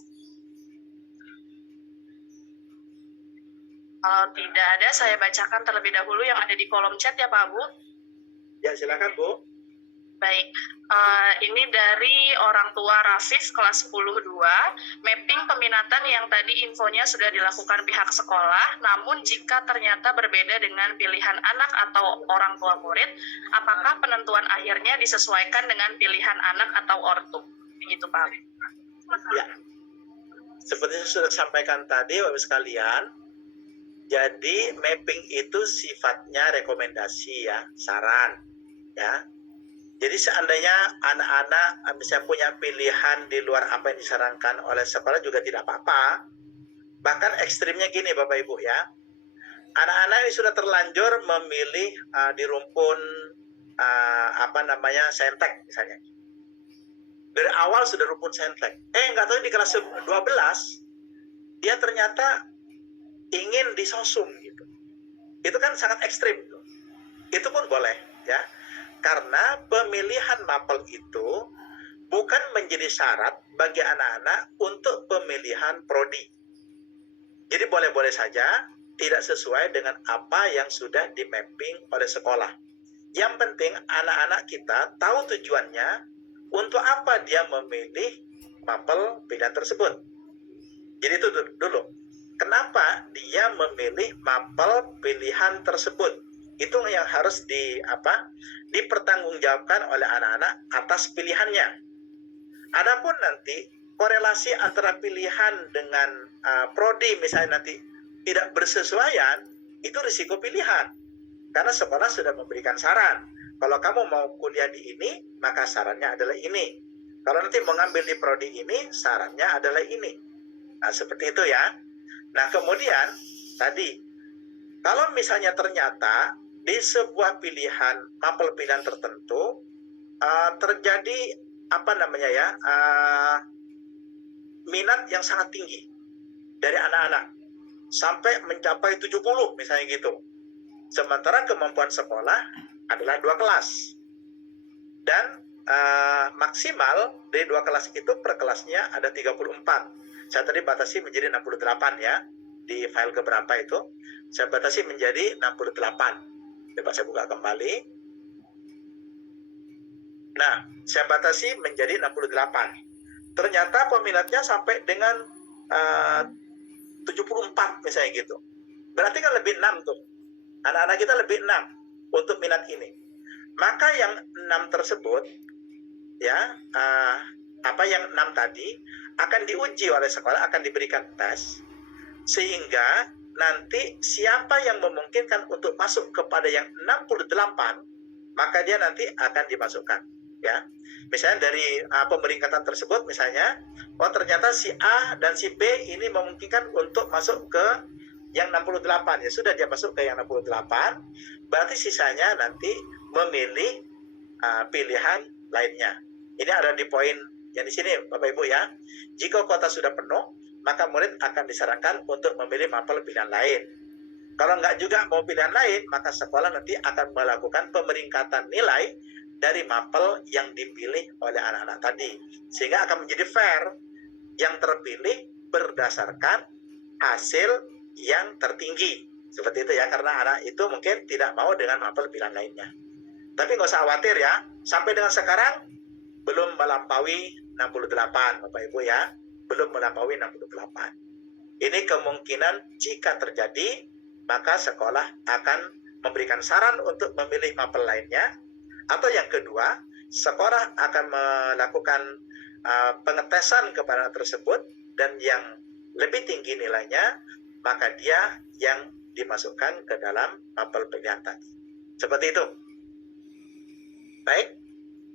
Kalau tidak ada, saya bacakan terlebih dahulu yang ada di kolom chat ya Pak Abu. Ya, silakan Bu. Baik, ini dari orang tua Rafif kelas 10-2, mapping peminatan yang tadi infonya sudah dilakukan pihak sekolah, namun jika ternyata berbeda dengan pilihan anak atau orang tua murid, apakah penentuan akhirnya disesuaikan dengan pilihan anak atau ortu? Begitu Pak. Ya, seperti yang sudah disampaikan tadi Bapak sekalian, jadi mapping itu sifatnya rekomendasi ya, saran ya. Jadi seandainya anak-anak misalnya punya pilihan di luar apa yang disarankan oleh sekolah juga tidak apa-apa. Bahkan ekstrimnya gini Bapak Ibu ya, anak-anak ini sudah terlanjur memilih di rumpun sentek misalnya. Dari awal sudah rumpun sentek. Nggak tahu di kelas 12 dia ternyata ingin disosum gitu. Itu kan sangat ekstrim tuh. itu pun boleh ya. Karena pemilihan mapel itu bukan menjadi syarat bagi anak-anak untuk pemilihan prodi. Jadi boleh-boleh saja, tidak sesuai dengan apa yang sudah di-mapping oleh sekolah. Yang penting anak-anak kita tahu tujuannya, untuk apa dia memilih mapel pilihan tersebut. Jadi itu dulu. Kenapa dia memilih mapel pilihan tersebut? Itu yang harus dipertanggungjawabkan oleh anak-anak atas pilihannya. Adapun nanti korelasi antara pilihan dengan prodi misalnya nanti tidak bersesuaian, itu risiko pilihan. Karena sekolah sudah memberikan saran. Kalau kamu mau kuliah di ini, maka sarannya adalah ini. Kalau nanti mengambil di prodi ini, sarannya adalah ini. Nah, seperti itu ya. Nah, kemudian tadi, kalau misalnya ternyata di sebuah pilihan, mapel pilihan tertentu, terjadi minat yang sangat tinggi dari anak-anak sampai mencapai 70 misalnya gitu. Sementara kemampuan sekolah adalah 2 kelas. Dan maksimal dari 2 kelas itu per kelasnya ada 34. Saya tadi batasi menjadi 68 ya. Di file keberapa itu saya batasi menjadi 68. Coba saya buka kembali. Nah, saya batasi menjadi 68. Ternyata peminatnya sampai dengan 74 misalnya gitu. Berarti kan lebih 6 tuh. Anak-anak kita lebih 6 untuk minat ini. Maka yang 6 tersebut ya, yang 6 tadi akan diuji oleh sekolah, akan diberikan tes, sehingga nanti siapa yang memungkinkan untuk masuk kepada yang 68, maka dia nanti akan dimasukkan ya. Misalnya dari pemeringkatan tersebut misalnya, ternyata si A dan si B ini memungkinkan untuk masuk ke yang 68, ya sudah dia masuk ke yang 68, berarti sisanya nanti memilih pilihan lainnya. Ini ada di poin yang di sini Bapak Ibu ya. Jika kuota sudah penuh, maka murid akan disarankan untuk memilih mapel pilihan lain. Kalau nggak juga mau pilihan lain, maka sekolah nanti akan melakukan pemeringkatan nilai dari mapel yang dipilih oleh anak-anak tadi. Sehingga akan menjadi fair, yang terpilih berdasarkan hasil yang tertinggi. Seperti itu ya, karena anak itu mungkin tidak mau dengan mapel pilihan lainnya. Tapi nggak usah khawatir ya, sampai dengan sekarang belum melampaui 68 Bapak Ibu ya, belum melampaui 68. Ini kemungkinan jika terjadi, maka sekolah akan memberikan saran untuk memilih mapel lainnya, atau yang kedua, sekolah akan melakukan pengetesan kepada anak tersebut, dan yang lebih tinggi nilainya, maka dia yang dimasukkan ke dalam mapel pilihan tadi. Seperti itu. Baik,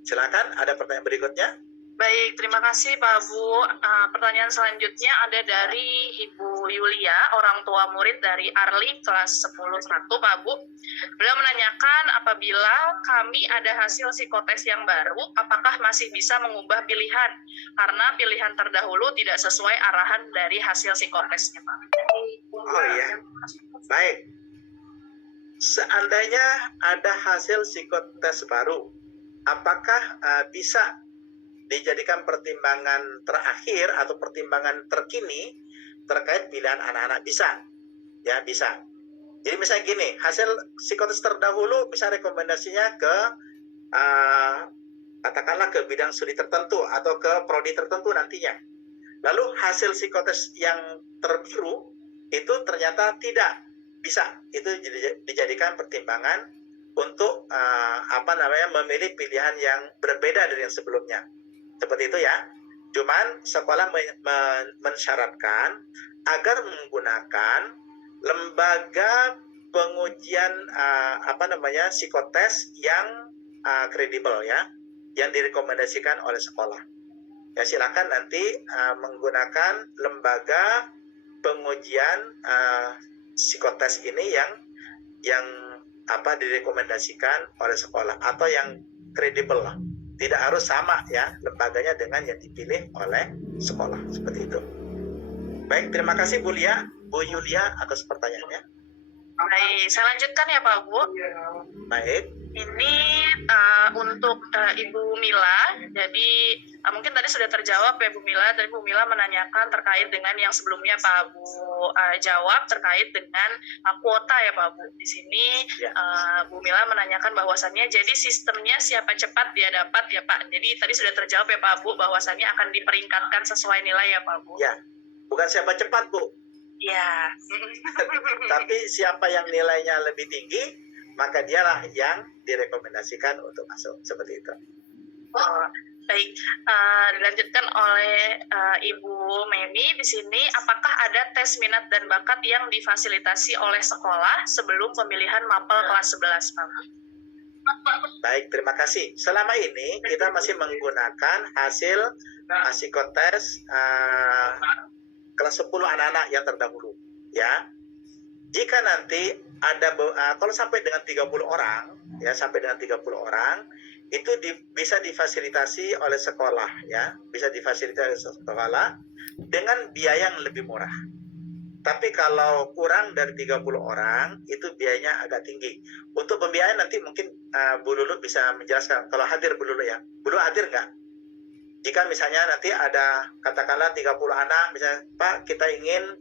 silakan ada pertanyaan berikutnya. Baik, terima kasih Pak Bu. Pertanyaan selanjutnya ada dari Ibu Yulia, orang tua murid dari Arli kelas 10-1 Pak Bu. Beliau menanyakan, apabila kami ada hasil psikotes yang baru, apakah masih bisa mengubah pilihan? Karena pilihan terdahulu tidak sesuai arahan dari hasil psikotesnya Pak. Oh iya, baik. Seandainya ada hasil psikotes baru, apakah bisa dijadikan pertimbangan terakhir atau pertimbangan terkini terkait pilihan anak-anak? Bisa, ya bisa. Jadi misalnya gini, hasil psikotes terdahulu bisa rekomendasinya ke katakanlah ke bidang studi tertentu atau ke prodi tertentu nantinya. Lalu hasil psikotes yang terbaru itu ternyata tidak bisa, itu dijadikan pertimbangan untuk memilih pilihan yang berbeda dari yang sebelumnya. Seperti itu ya. Cuman sekolah mensyaratkan agar menggunakan lembaga pengujian psikotes yang kredibel ya, yang direkomendasikan oleh sekolah. Ya silakan nanti menggunakan lembaga pengujian psikotes ini yang direkomendasikan oleh sekolah atau yang kredibel lah. Tidak harus sama ya lembaganya dengan yang dipilih oleh sekolah, seperti itu. Baik, terima kasih Bu Yulia atas pertanyaannya. Baik, saya lanjutkan ya Pak Bu. Baik. Ini untuk Ibu Mila, jadi mungkin tadi sudah terjawab ya Bu Mila. Tadi Bu Mila menanyakan terkait dengan yang sebelumnya Pak Bu jawab terkait dengan kuota ya Pak Bu. Di sini Ya. Bu Mila menanyakan bahwasannya jadi sistemnya siapa cepat dia dapat ya Pak. Jadi tadi sudah terjawab ya Pak Bu bahwasannya akan diperingkatkan sesuai nilai ya Pak Bu. Ya, bukan siapa cepat Bu, Ya. tapi siapa yang nilainya lebih tinggi, maka dialah yang direkomendasikan untuk masuk, seperti itu. Oh, baik, dilanjutkan oleh Ibu Memi di sini. Apakah ada tes minat dan bakat yang difasilitasi oleh sekolah sebelum pemilihan mapel kelas 11, Pak? Baik, terima kasih. Selama ini kita masih menggunakan hasil psikotes kelas 10 anak-anak yang terdahulu, ya. Jika nanti ada kalau sampai dengan 30 orang, ya, sampai dengan 30 orang itu bisa difasilitasi oleh sekolah, ya, bisa difasilitasi oleh sekolah dengan biaya yang lebih murah. Tapi kalau kurang dari 30 orang itu biayanya agak tinggi. Untuk pembiayaan nanti mungkin Bu Lulu bisa menjelaskan. Kalau hadir Bu Lulu, ya, Bu Lulu hadir nggak? Jika misalnya nanti ada katakanlah 30 anak, misalnya Pak kita ingin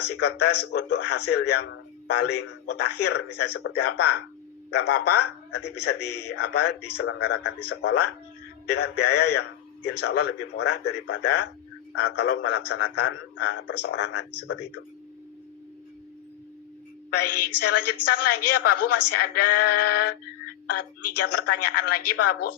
psikotes untuk hasil yang paling mutakhir, misalnya seperti apa, nggak apa-apa, nanti bisa diselenggarakan di sekolah dengan biaya yang insya Allah lebih murah daripada kalau melaksanakan perseorangan seperti itu. Baik, saya lanjutkan lagi ya Pak Bu, masih ada 3 pertanyaan lagi Pak Bu.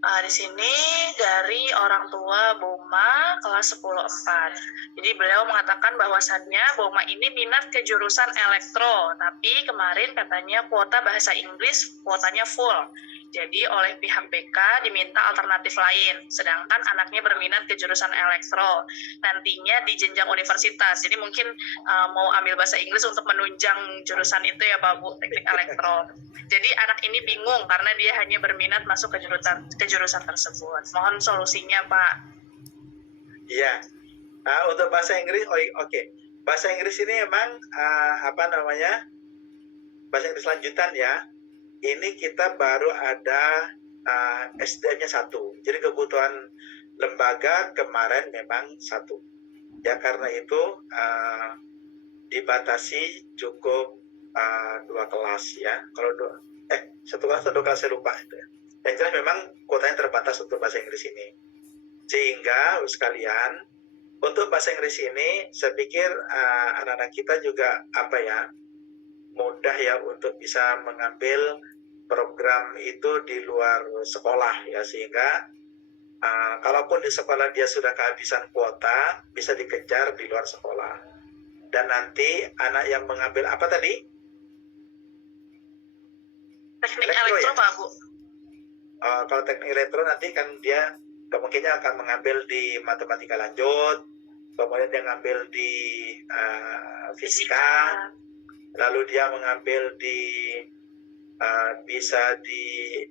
Di sini dari orang tua Boma kelas 10-4. Jadi beliau mengatakan bahwasannya Boma ini minat ke jurusan elektro, tapi kemarin katanya kuota bahasa Inggris kuotanya full. Jadi oleh pihak BK diminta alternatif lain, sedangkan anaknya berminat ke jurusan elektro. Nantinya di jenjang universitas, jadi mungkin mau ambil bahasa Inggris untuk menunjang jurusan itu ya Pak Bu, teknik elektro. Jadi anak ini bingung karena dia hanya berminat masuk ke jurusan tersebut. Mohon solusinya Pak. Iya, untuk bahasa Inggris, oke. Bahasa Inggris ini memang bahasa Inggris lanjutan ya. Ini kita baru ada SDM-nya 1. Jadi kebutuhan lembaga kemarin memang 1. Ya karena itu dibatasi cukup 2 kelas ya. Kalau 1 kelas atau 2 kelas saya lupa itu ya. Yang jelas memang kuotanya terbatas untuk bahasa Inggris ini. Sehingga sekalian untuk bahasa Inggris ini saya pikir anak-anak kita juga mudah ya untuk bisa mengambil program itu di luar sekolah ya, sehingga kalaupun di sekolah dia sudah kehabisan kuota bisa dikejar di luar sekolah. Dan nanti anak yang mengambil apa tadi? Teknik elektro Pak Bu. Kalau teknik elektro nanti kan dia kemungkinan akan mengambil di matematika lanjut, kemudian dia mengambil di fisika, lalu dia mengambil bisa di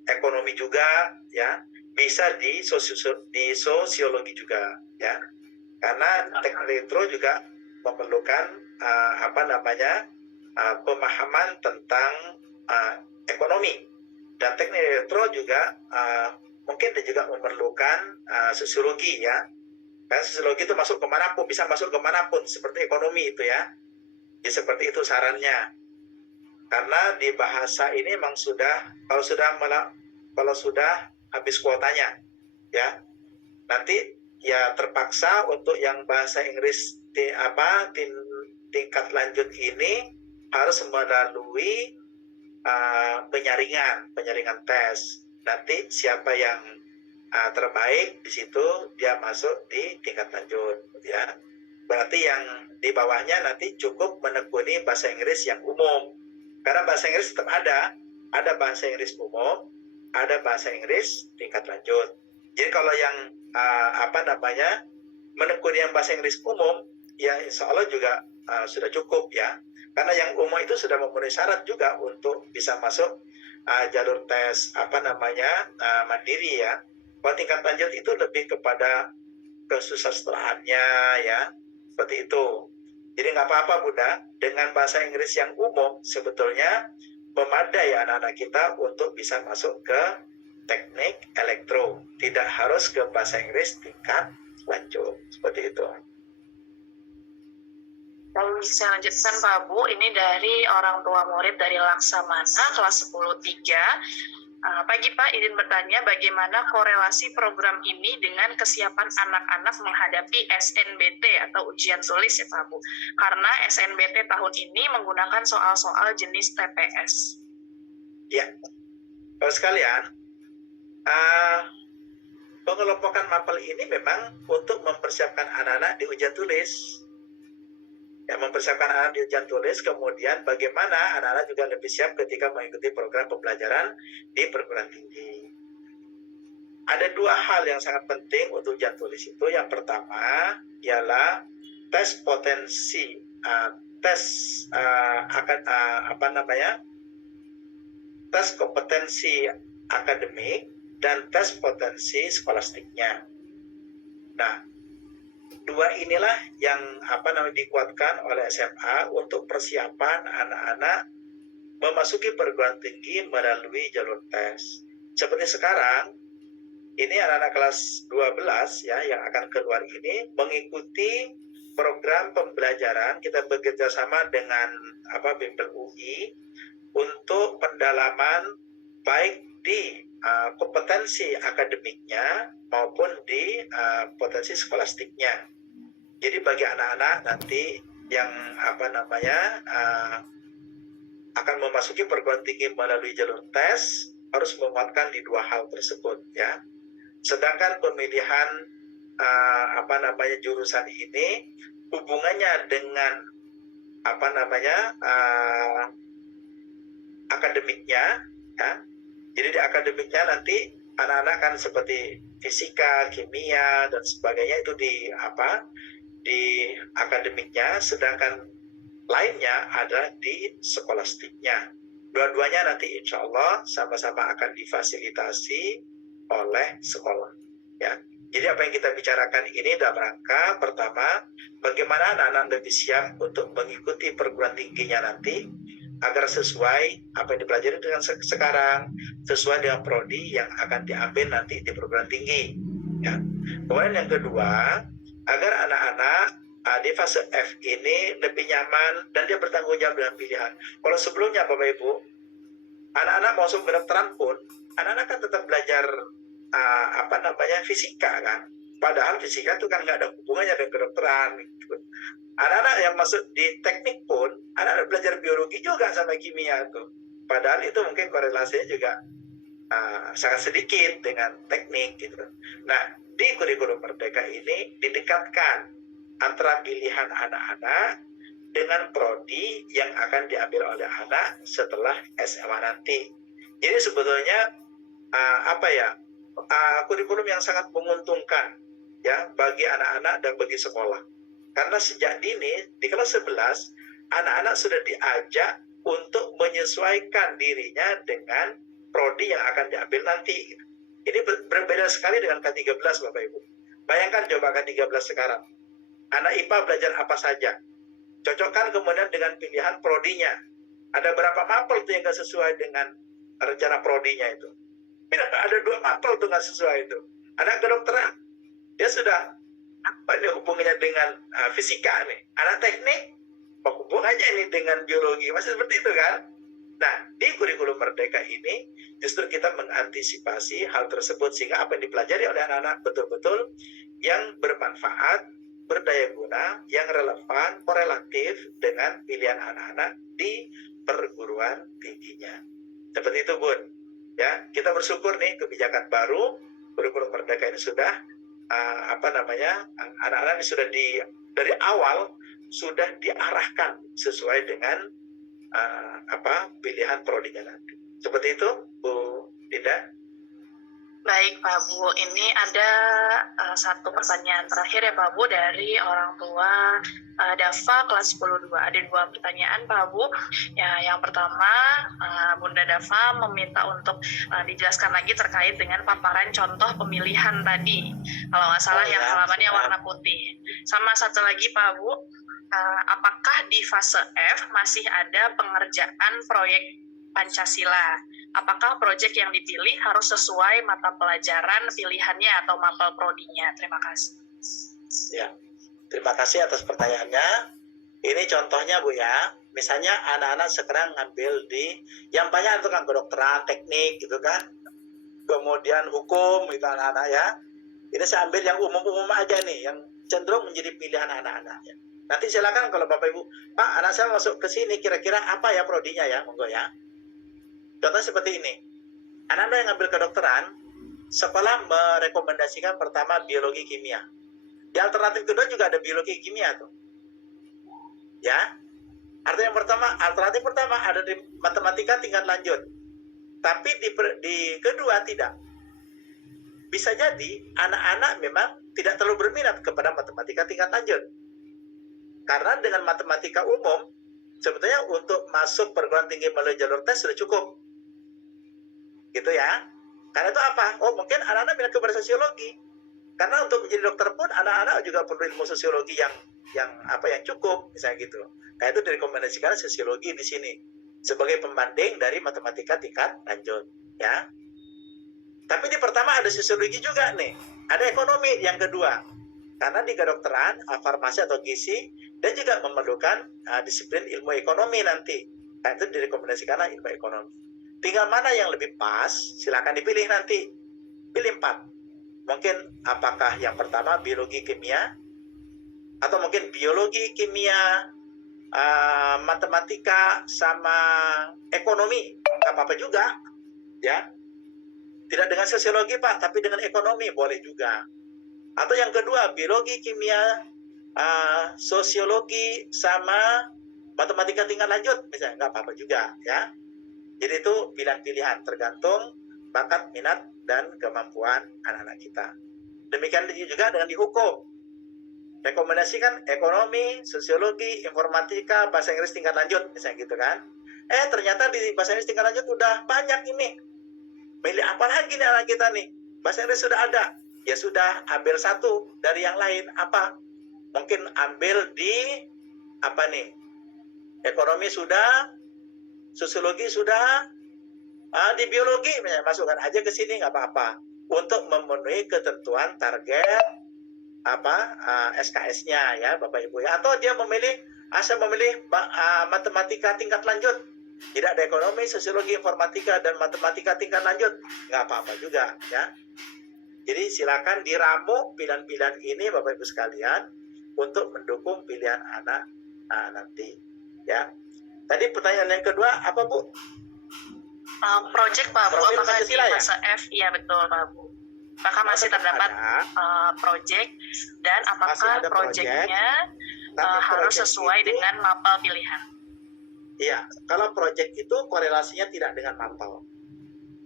ekonomi juga ya, bisa di sosiologi juga ya, karena teknik elektro juga memerlukan pemahaman tentang ekonomi, dan teknik elektro juga mungkin dia juga memerlukan sosiologi ya, karena sosiologi itu masuk kemanapun, bisa masuk kemanapun seperti ekonomi itu ya. Jadi seperti itu sarannya. Karena di bahasa ini memang kalau sudah habis kuotanya ya, nanti ya terpaksa untuk yang bahasa Inggris tingkat lanjut ini harus melalui penyaringan tes. Nanti siapa yang terbaik di situ dia masuk di tingkat lanjut ya. Berarti yang di bawahnya nanti cukup menekuni bahasa Inggris yang umum. Karena bahasa Inggris tetap ada bahasa Inggris umum, ada bahasa Inggris tingkat lanjut. Jadi kalau yang menekuni yang bahasa Inggris umum, ya insya Allah juga sudah cukup ya. Karena yang umum itu sudah memenuhi syarat juga untuk bisa masuk jalur tes mandiri ya. Kalau tingkat lanjut itu lebih kepada kesusastraannya ya, seperti itu. Jadi nggak apa-apa Bunda, dengan bahasa Inggris yang umum sebetulnya memadai anak-anak kita untuk bisa masuk ke teknik elektro. Tidak harus ke bahasa Inggris tingkat lanjut, seperti itu. Lalu saya lanjutkan Pak Bu, ini dari orang tua murid dari Laksamana kelas 10-3. Pagi Pak, izin bertanya bagaimana korelasi program ini dengan kesiapan anak-anak menghadapi SNBT atau ujian tulis ya Pak Bu? Karena SNBT tahun ini menggunakan soal-soal jenis TPS. Ya, Bapak sekalian, pengelompokan mapel ini memang untuk mempersiapkan anak-anak di ujian tulis. Ya, mempersiapkan anak di ujian tulis, kemudian bagaimana anak-anak juga lebih siap ketika mengikuti program pembelajaran di perguruan tinggi. Ada dua hal yang sangat penting untuk ujian tulis itu. Yang pertama ialah tes potensi, tes kompetensi akademik dan tes potensi skolastiknya. Nah, dua inilah yang dikuatkan oleh SMA untuk persiapan anak-anak memasuki perguruan tinggi melalui jalur tes. Seperti sekarang, ini anak-anak kelas 12 ya yang akan keluar ini mengikuti program pembelajaran. Kita bekerja sama dengan Bimbel UI untuk pendalaman baik di kompetensi akademiknya maupun di potensi skolastiknya. Jadi bagi anak-anak nanti yang akan memasuki perguruan tinggi melalui jalur tes harus menguatkan di dua hal tersebut ya. Sedangkan pemilihan jurusan ini hubungannya dengan akademiknya ya. Jadi di akademiknya nanti anak-anak kan seperti fisika, kimia dan sebagainya itu di akademiknya, sedangkan lainnya ada di skolastiknya. Dua-duanya nanti insya Allah sama-sama akan difasilitasi oleh sekolah. Ya. Jadi apa yang kita bicarakan ini dalam rangka pertama, bagaimana anak-anak lebih siap untuk mengikuti perguruan tingginya nanti, agar sesuai apa yang dipelajari dengan sekarang, sesuai dengan prodi yang akan diambil nanti di perguruan tinggi. Ya. Kemudian yang kedua, agar anak-anak di fase F ini lebih nyaman dan dia bertanggung jawab dengan pilihan. Kalau sebelumnya Bapak Ibu, anak-anak mau masuk kedokteran pun, anak-anak kan tetap belajar fisika kan. Padahal fisika itu kan nggak ada hubungannya dengan kedokteran. Gitu. Anak-anak yang masuk di teknik pun, anak-anak belajar biologi juga sama kimia tuh. Padahal itu mungkin korelasinya juga sangat sedikit dengan teknik gitu. Nah, di kurikulum Merdeka ini didekatkan antara pilihan anak-anak dengan prodi yang akan diambil oleh anak setelah SMA nanti. Jadi sebetulnya kurikulum yang sangat menguntungkan ya bagi anak-anak dan bagi sekolah. Karena sejak dini di kelas 11 anak-anak sudah diajak untuk menyesuaikan dirinya dengan prodi yang akan diambil nanti. Ini berbeda sekali dengan K13 Bapak Ibu. Bayangkan coba K13 sekarang. Anak IPA belajar apa saja. Cocokkan kemudian dengan pilihan prodinya. Ada berapa mapel tuh yang nggak sesuai dengan rencana prodinya itu. Ada 2 mapel tuh nggak sesuai itu. Anak kedokteran, dia sudah apa ini hubungannya dengan fisika nih. Anak teknik, hubungannya ini dengan biologi. Masih seperti itu kan? Nah, di kurikulum Merdeka ini justru kita mengantisipasi hal tersebut sehingga apa yang dipelajari oleh anak-anak betul-betul yang bermanfaat, berdaya guna, yang relevan, korelatif dengan pilihan anak-anak di perguruan tingginya. Seperti itu, Bun. Ya, kita bersyukur nih kebijakan baru kurikulum Merdeka ini sudah anak-anak ini sudah dari awal sudah diarahkan sesuai dengan pilihan prodinya nanti. Seperti itu, Bu Dinda. Baik Pak Bu, ini ada satu pertanyaan terakhir ya Pak Bu dari orang tua Dava kelas 10-2. Ada 2 pertanyaan Pak Bu. Ya, yang pertama Bunda Dava meminta untuk dijelaskan lagi terkait dengan paparan contoh pemilihan tadi. Kalau nggak salah yang halamannya warna putih. Sama satu lagi Pak Bu, apakah di fase F masih ada pengerjaan proyek Pancasila? Apakah proyek yang dipilih harus sesuai mata pelajaran pilihannya atau mapel prodinya? Terima kasih. Ya, terima kasih atas pertanyaannya. Ini contohnya Bu ya. Misalnya anak-anak sekarang ngambil di yang banyak itu kan kedokteran, teknik gitu kan. Kemudian hukum gitu anak-anak ya. Ini saya ambil yang umum-umum aja nih, yang cenderung menjadi pilihan anak-anak ya. Nanti silakan kalau Bapak Ibu, Pak, anak saya masuk ke sini kira-kira apa ya prodinya ya, monggo ya. Contoh seperti ini. Anak-anak yang ngambil kedokteran, sekolah merekomendasikan pertama biologi kimia. Di alternatif kedua juga ada biologi kimia tuh. Ya. Artinya alternatif pertama ada di matematika tingkat lanjut. Tapi di kedua tidak. Bisa jadi anak-anak memang tidak terlalu berminat kepada matematika tingkat lanjut. Karena dengan matematika umum, sebetulnya untuk masuk perguruan tinggi melalui jalur tes sudah cukup. Gitu ya. Karena itu apa? Oh, mungkin anak-anak minat kepada sosiologi. Karena untuk menjadi dokter pun anak-anak juga perlu ilmu sosiologi yang cukup, misalnya gitu. Nah, itu direkomendasikan sosiologi di sini sebagai pembanding dari matematika tingkat lanjut, ya. Tapi di pertama ada sosiologi juga nih, ada ekonomi yang kedua. Karena di kedokteran, farmasi atau gizi, dan juga memerlukan disiplin ilmu ekonomi nanti. Nah, itu direkomendasikan ilmu ekonomi. Tinggal mana yang lebih pas, silakan dipilih nanti. Pilih 4. Mungkin apakah yang pertama biologi kimia, atau mungkin biologi kimia, matematika sama ekonomi, nggak apa-apa juga, ya. Tidak dengan sosiologi Pak, tapi dengan ekonomi boleh juga. Atau yang kedua biologi kimia, sosiologi sama matematika tingkat lanjut, misalnya nggak apa-apa juga, ya. Jadi itu pilihan-pilihan tergantung bakat, minat, dan kemampuan anak-anak kita. Demikian juga dengan di hukum. Rekomendasikan ekonomi, sosiologi, informatika, bahasa Inggris tingkat lanjut, misalnya gitu kan. Ternyata di bahasa Inggris tingkat lanjut udah banyak ini. Milih apa lagi nih anak kita nih? Bahasa Inggris sudah ada. Ya sudah, ambil satu dari yang lain. Apa? Mungkin ambil di apa nih? Ekonomi sudah, sosiologi sudah, di biologi misalnya, masukkan aja ke sini nggak apa-apa. Untuk memenuhi ketentuan target SKS-nya ya Bapak Ibu ya. Atau dia asal memilih matematika tingkat lanjut, tidak ada ekonomi, sosiologi, informatika, dan matematika tingkat lanjut, nggak apa-apa juga ya. Jadi silakan diramu pilihan-pilihan ini Bapak Ibu sekalian untuk mendukung pilihan anak nanti ya. Tadi pertanyaan yang kedua apa Bu? Project Pak Bu, Profil apakah di Pancasila ya? fase F? Iya betul Pak Bu. Apakah masih terdapat project, dan apakah projectnya harus sesuai dengan mapel pilihan? Iya, kalau project itu korelasinya tidak dengan mapel.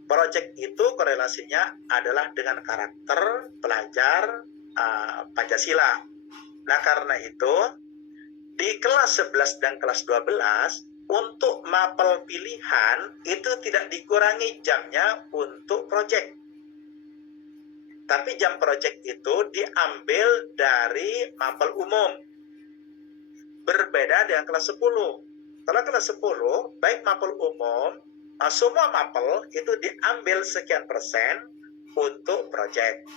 Project itu korelasinya adalah dengan karakter pelajar Pancasila. Nah, karena itu di kelas 11 dan kelas 12 untuk mapel pilihan itu tidak dikurangi jamnya untuk project. Tapi jam project itu diambil dari mapel umum. Berbeda dengan kelas 10. Kalau kelas 10, baik mapel umum, semua mapel itu diambil sekian persen untuk project.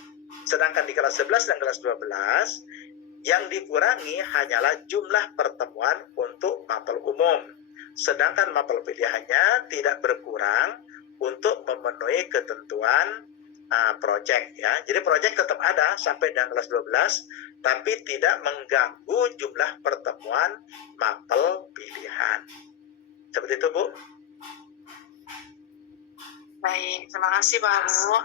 Sedangkan di kelas 11 dan kelas 12, yang dikurangi hanyalah jumlah pertemuan untuk mapel umum. Sedangkan mapel pilihannya tidak berkurang untuk memenuhi ketentuan project ya. Jadi project tetap ada sampai dengan kelas 12, tapi tidak mengganggu jumlah pertemuan mapel pilihan. Seperti itu Bu. Baik, terima kasih Pak Bu.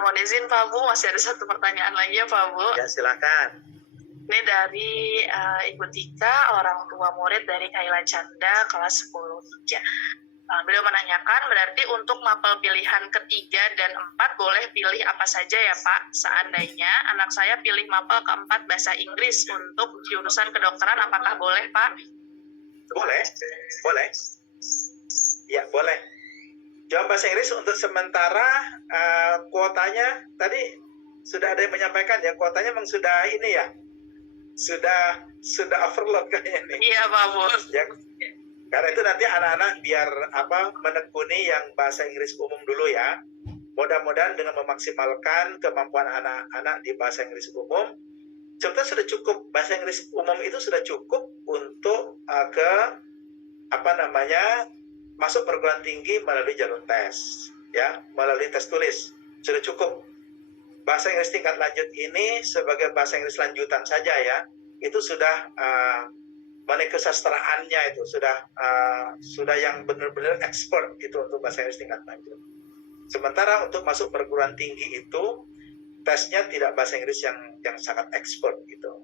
Mohon izin Pak Bu, masih ada satu pertanyaan lagi ya Pak Bu. Ya silakan. Ini dari Ibu Tika, orang tua murid dari Kaila Canda, kelas 10-3. Beliau menanyakan, berarti untuk mapel pilihan ketiga dan 4 boleh pilih apa saja ya Pak? Seandainya anak saya pilih mapel keempat bahasa Inggris untuk jurusan kedokteran, apakah boleh Pak? Boleh, boleh. Ya, boleh. Jawab bahasa Inggris untuk sementara kuotanya tadi sudah ada yang menyampaikan ya, kuotanya memang sudah ini ya. sudah overload kayaknya nih. Iya Pak Bu. Ya, karena itu nanti anak-anak biar menekuni yang bahasa Inggris umum dulu ya. Mudah-mudahan dengan memaksimalkan kemampuan anak-anak di bahasa Inggris umum, sebetulnya sudah cukup. Bahasa Inggris umum itu sudah cukup untuk masuk perguruan tinggi melalui jalur tes, ya, melalui tes tulis sudah cukup. Bahasa Inggris tingkat lanjut ini sebagai bahasa Inggris lanjutan saja ya, itu sudah mengenai kesastraannya itu sudah yang benar-benar expert itu untuk bahasa Inggris tingkat lanjut. Sementara untuk masuk perguruan tinggi itu tesnya tidak bahasa Inggris yang sangat expert gitu.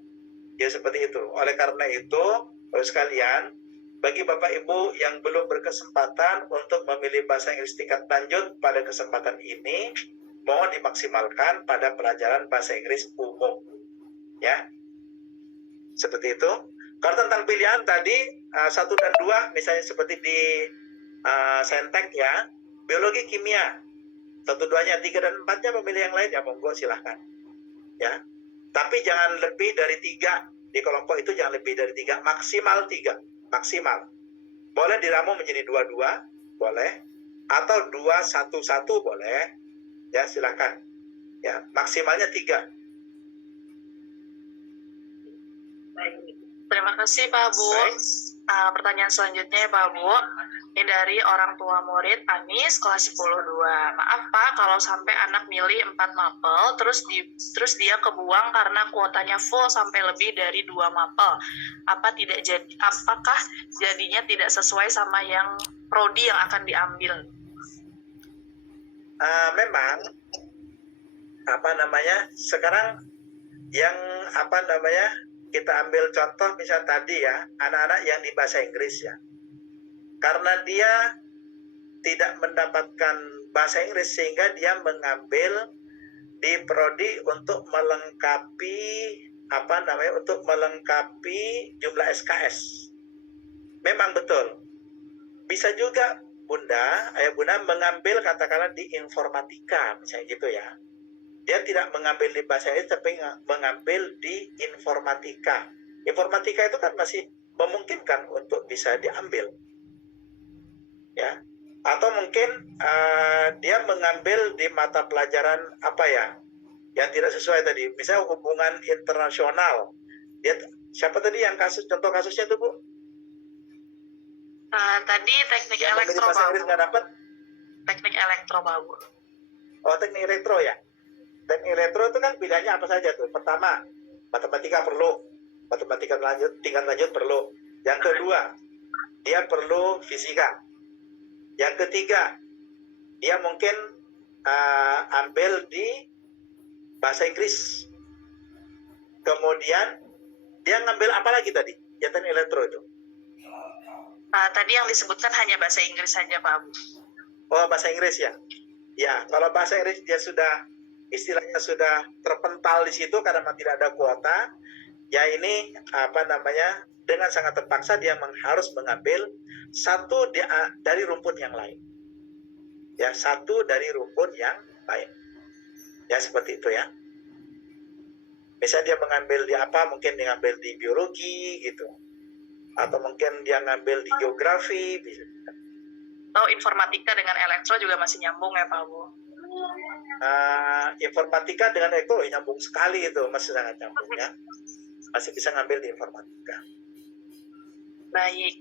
Ya seperti itu. Oleh karena itu, Bapak sekalian, bagi Bapak Ibu yang belum berkesempatan untuk memilih bahasa Inggris tingkat lanjut pada kesempatan ini, mohon dimaksimalkan pada pelajaran bahasa Inggris umum. Ya. Seperti itu. Kalau tentang pilihan tadi 1 dan 2 misalnya seperti di Saintek ya, biologi kimia 1-2-nya, 3 dan 4-nya memilih yang lain ya monggo silahkan. Ya. Tapi jangan lebih dari 3 di kelompok itu, jangan lebih dari 3, maksimal 3, maksimal. Boleh diramu menjadi 2-2, boleh, atau 2-1-1 boleh. Ya, silahkan. Ya, maksimalnya 3. Terima kasih Pak Bu. Pertanyaan selanjutnya ya Pak Bu. Ini dari orang tua murid Anis kelas 10-2. Maaf Pak, kalau sampai anak milih 4 mapel, terus dia kebuang karena kuotanya full sampai lebih dari 2 mapel. Apakah jadinya tidak sesuai sama yang prodi yang akan diambil? Memang sekarang yang kita ambil contoh misal tadi ya, anak-anak yang di bahasa Inggris ya, karena dia tidak mendapatkan bahasa Inggris sehingga dia mengambil di prodi untuk melengkapi jumlah SKS. Memang betul, bisa juga Ayah Bunda mengambil katakanlah di informatika misalnya gitu ya. Dia tidak mengambil di bahasa Inggris tapi mengambil di informatika. Informatika itu kan masih memungkinkan untuk bisa diambil. Ya. Atau mungkin dia mengambil di mata pelajaran yang tidak sesuai tadi. Misalnya hubungan internasional. Siapa tadi yang contoh kasusnya itu Bu? Tadi teknik yang elektro bahasa Inggris nggak dapat? Teknik elektro Pak Bu. Oh, teknik elektro ya. Teknik elektro itu kan pilihannya apa saja tuh? Pertama, matematika perlu, matematika tingkat lanjut perlu. Yang kedua, dia perlu fisika. Yang ketiga, dia mungkin ambil di bahasa Inggris. Kemudian dia ngambil apa lagi tadi? Ya teknik elektro itu. Tadi yang disebutkan hanya bahasa Inggris saja Pak Bu. Oh, bahasa Inggris ya. Ya, kalau bahasa Inggris dia istilahnya sudah terpental di situ karena tidak ada kuota. Ya ini dengan sangat terpaksa dia harus mengambil satu dari rumpun yang lain. Ya, satu dari rumpun yang lain. Ya, seperti itu ya. Misalnya dia mengambil di mungkin dia ngambil di biologi gitu. Atau mungkin dia ngambil di geografi bisa. Atau informatika dengan elektro juga masih nyambung ya Pak Bu? Informatika dengan elektro nyambung sekali itu, masih sangat nyambung ya. Masih bisa ngambil di informatika. Baik,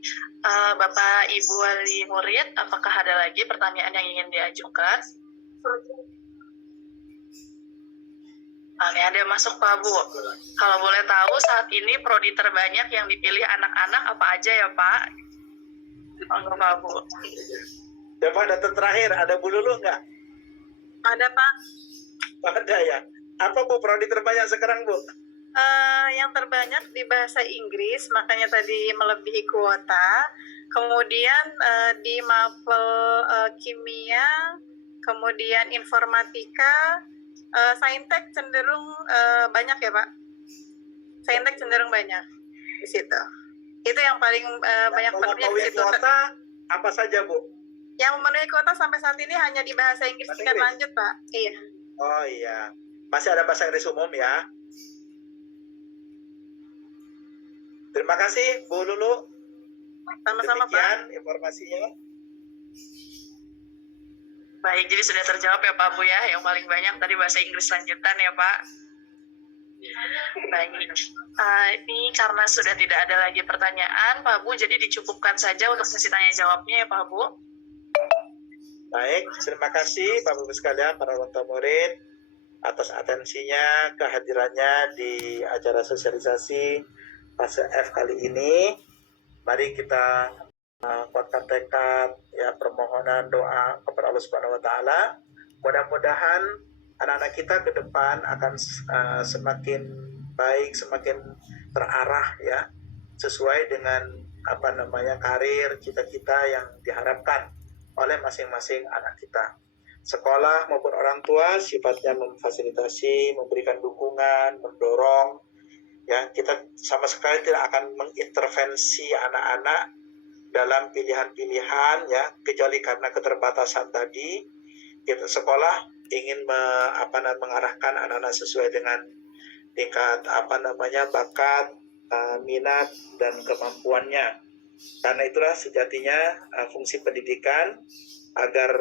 Bapak Ibu wali murid, apakah ada lagi pertanyaan yang ingin diajukan? Ini ada masuk Pak Bu. Kalau boleh tahu saat ini prodi terbanyak yang dipilih anak-anak apa aja ya Pak? Pak Bu. Coba data terakhir, ada Bu Lulu nggak? Ada Pak. Ada ya. Apa Bu prodi terbanyak sekarang Bu? Yang terbanyak di bahasa Inggris, makanya tadi melebihi kuota. Kemudian di mapel kimia, kemudian informatika, saintek cenderung banyak ya Pak. Saintek cenderung banyak di situ. Itu yang paling banyak pekerja di situ. Kuota apa saja Bu? Yang memenuhi kuota sampai saat ini hanya di bahasa Inggris tingkat lanjut Pak. Iya. Oh iya. Masih ada bahasa Inggris umum ya? Terima kasih Bu Lulu. Sama-sama Pak. Demikian informasinya. Baik, jadi sudah terjawab ya Pak Bu ya. Yang paling banyak tadi bahasa Inggris lanjutan ya Pak. Baik, ini karena sudah tidak ada lagi pertanyaan Pak Bu, jadi dicukupkan saja untuk sesi tanya jawabnya ya Pak Bu. Baik, terima kasih Bapak Ibu sekalian para orang tua murid atas atensinya, kehadirannya di acara sosialisasi fase F kali ini. Mari kita kuatkan tekad, ya, permohonan doa kepada Allah Subhanahu Wa Taala. Mudah-mudahan anak-anak kita ke depan akan semakin baik, semakin terarah, ya, sesuai dengan karir cita-cita yang diharapkan oleh masing-masing anak kita. Sekolah maupun orang tua sifatnya memfasilitasi, memberikan dukungan, mendorong. Ya, kita sama sekali tidak akan mengintervensi anak-anak dalam pilihan-pilihan, ya, kecuali karena keterbatasan tadi. Kita sekolah ingin mengarahkan anak-anak sesuai dengan tingkat bakat, minat dan kemampuannya. Karena itulah sejatinya fungsi pendidikan agar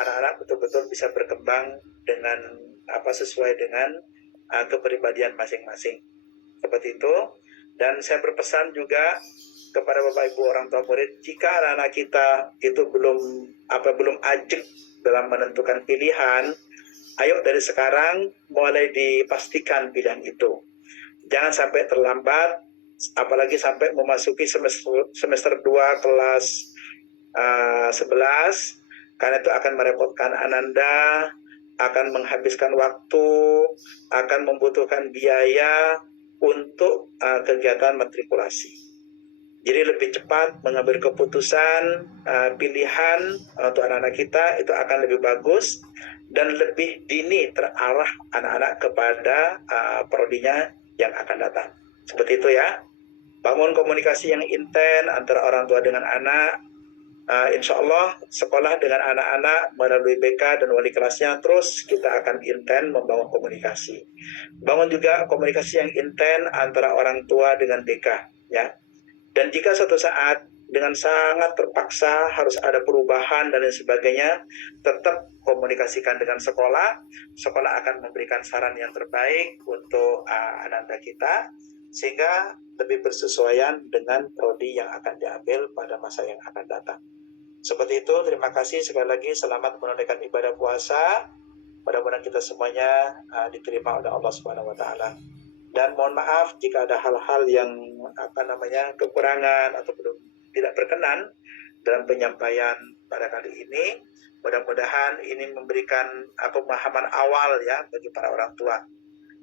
anak-anak betul-betul bisa berkembang dengan sesuai dengan kepribadian masing-masing. Seperti itu. Dan saya berpesan juga kepada Bapak Ibu orang tua murid, jika anak-anak kita itu belum ajak dalam menentukan pilihan, ayo dari sekarang mulai dipastikan pilihan itu. Jangan sampai terlambat, apalagi sampai memasuki semester 2 kelas 11, karena itu akan merepotkan Ananda, akan menghabiskan waktu, akan membutuhkan biaya untuk kegiatan matrikulasi. Jadi lebih cepat mengambil keputusan pilihan untuk anak-anak kita itu akan lebih bagus dan lebih dini terarah anak-anak kepada prodinya yang akan datang. Seperti itu ya. Bangun komunikasi yang intens antara orang tua dengan anak. Insya Allah sekolah dengan anak-anak melalui BK dan wali kelasnya terus kita akan intens membangun komunikasi. Bangun juga komunikasi yang intens antara orang tua dengan BK, ya. Dan jika suatu saat dengan sangat terpaksa harus ada perubahan dan lain sebagainya, tetap komunikasikan dengan sekolah. Sekolah akan memberikan saran yang terbaik untuk anak-anak kita sehingga lebih bersesuaian dengan prodi yang akan diambil pada masa yang akan datang. Seperti itu, terima kasih sekali lagi, selamat menunaikan ibadah puasa. Mudah-mudahan kita semuanya diterima oleh Allah Subhanahu Wa Taala. Dan mohon maaf jika ada hal-hal yang kekurangan atau belum tidak berkenan dalam penyampaian pada kali ini. Mudah-mudahan ini memberikan pemahaman awal ya bagi para orang tua.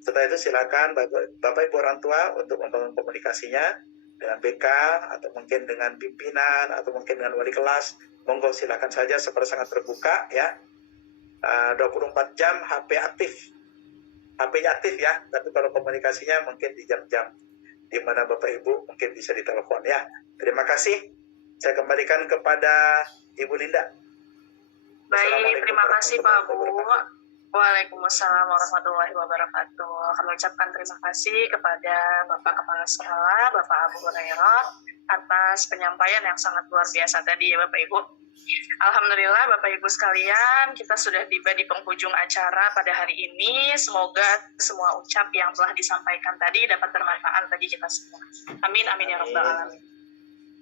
Setelah itu silakan Bapak Ibu orang tua untuk membangun komunikasinya dengan BK atau mungkin dengan pimpinan atau mungkin dengan wali kelas. Monggo silakan saja, seperti sangat terbuka ya. 24 jam HP aktif. HP-nya aktif ya, tapi kalau komunikasinya mungkin di jam-jam di mana Bapak Ibu mungkin bisa ditelepon ya. Terima kasih. Saya kembalikan kepada Ibu Linda. Baik, terima kasih Pak Bu. Waalaikumsalam warahmatullahi wabarakatuh. Kami ucapkan terima kasih kepada Bapak Kepala Sekolah, Bapak Abu Hurairah, atas penyampaian yang sangat luar biasa tadi ya Bapak Ibu. Alhamdulillah Bapak Ibu sekalian, kita sudah tiba di penghujung acara pada hari ini. Semoga semua ucap yang telah disampaikan tadi dapat bermanfaat bagi kita semua. Amin, amin ya rabbal alamin.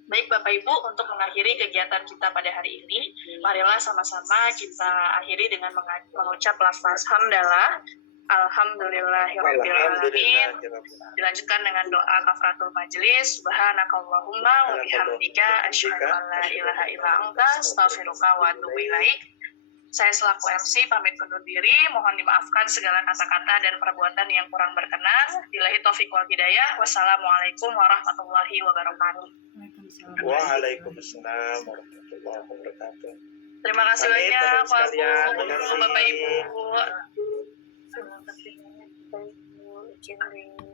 Baik Bapak Ibu, untuk mengakhiri kegiatan kita pada hari ini, marilah sama-sama kita akhiri dengan mengucap lafaz hamdalah, alhamdulillahirabbil alamin. Dilanjutkan dengan doa kafaratul majelis, subhanakallahumma wa bihamdika asyhadu an la ilaha illa anta astaghfiruka wa atubu ilaik. Saya selaku MC pamit undur diri, mohon dimaafkan segala kata-kata dan perbuatan yang kurang berkenan. Billahi taufiq wal hidayah. Wassalamualaikum warahmatullahi wabarakatuh. Waalaikumsalam warahmatullahi wabarakatuh. Terima kasih banyak Pak Bu, Bapak Ibu. Terima kasih banyak Bapak Ibu.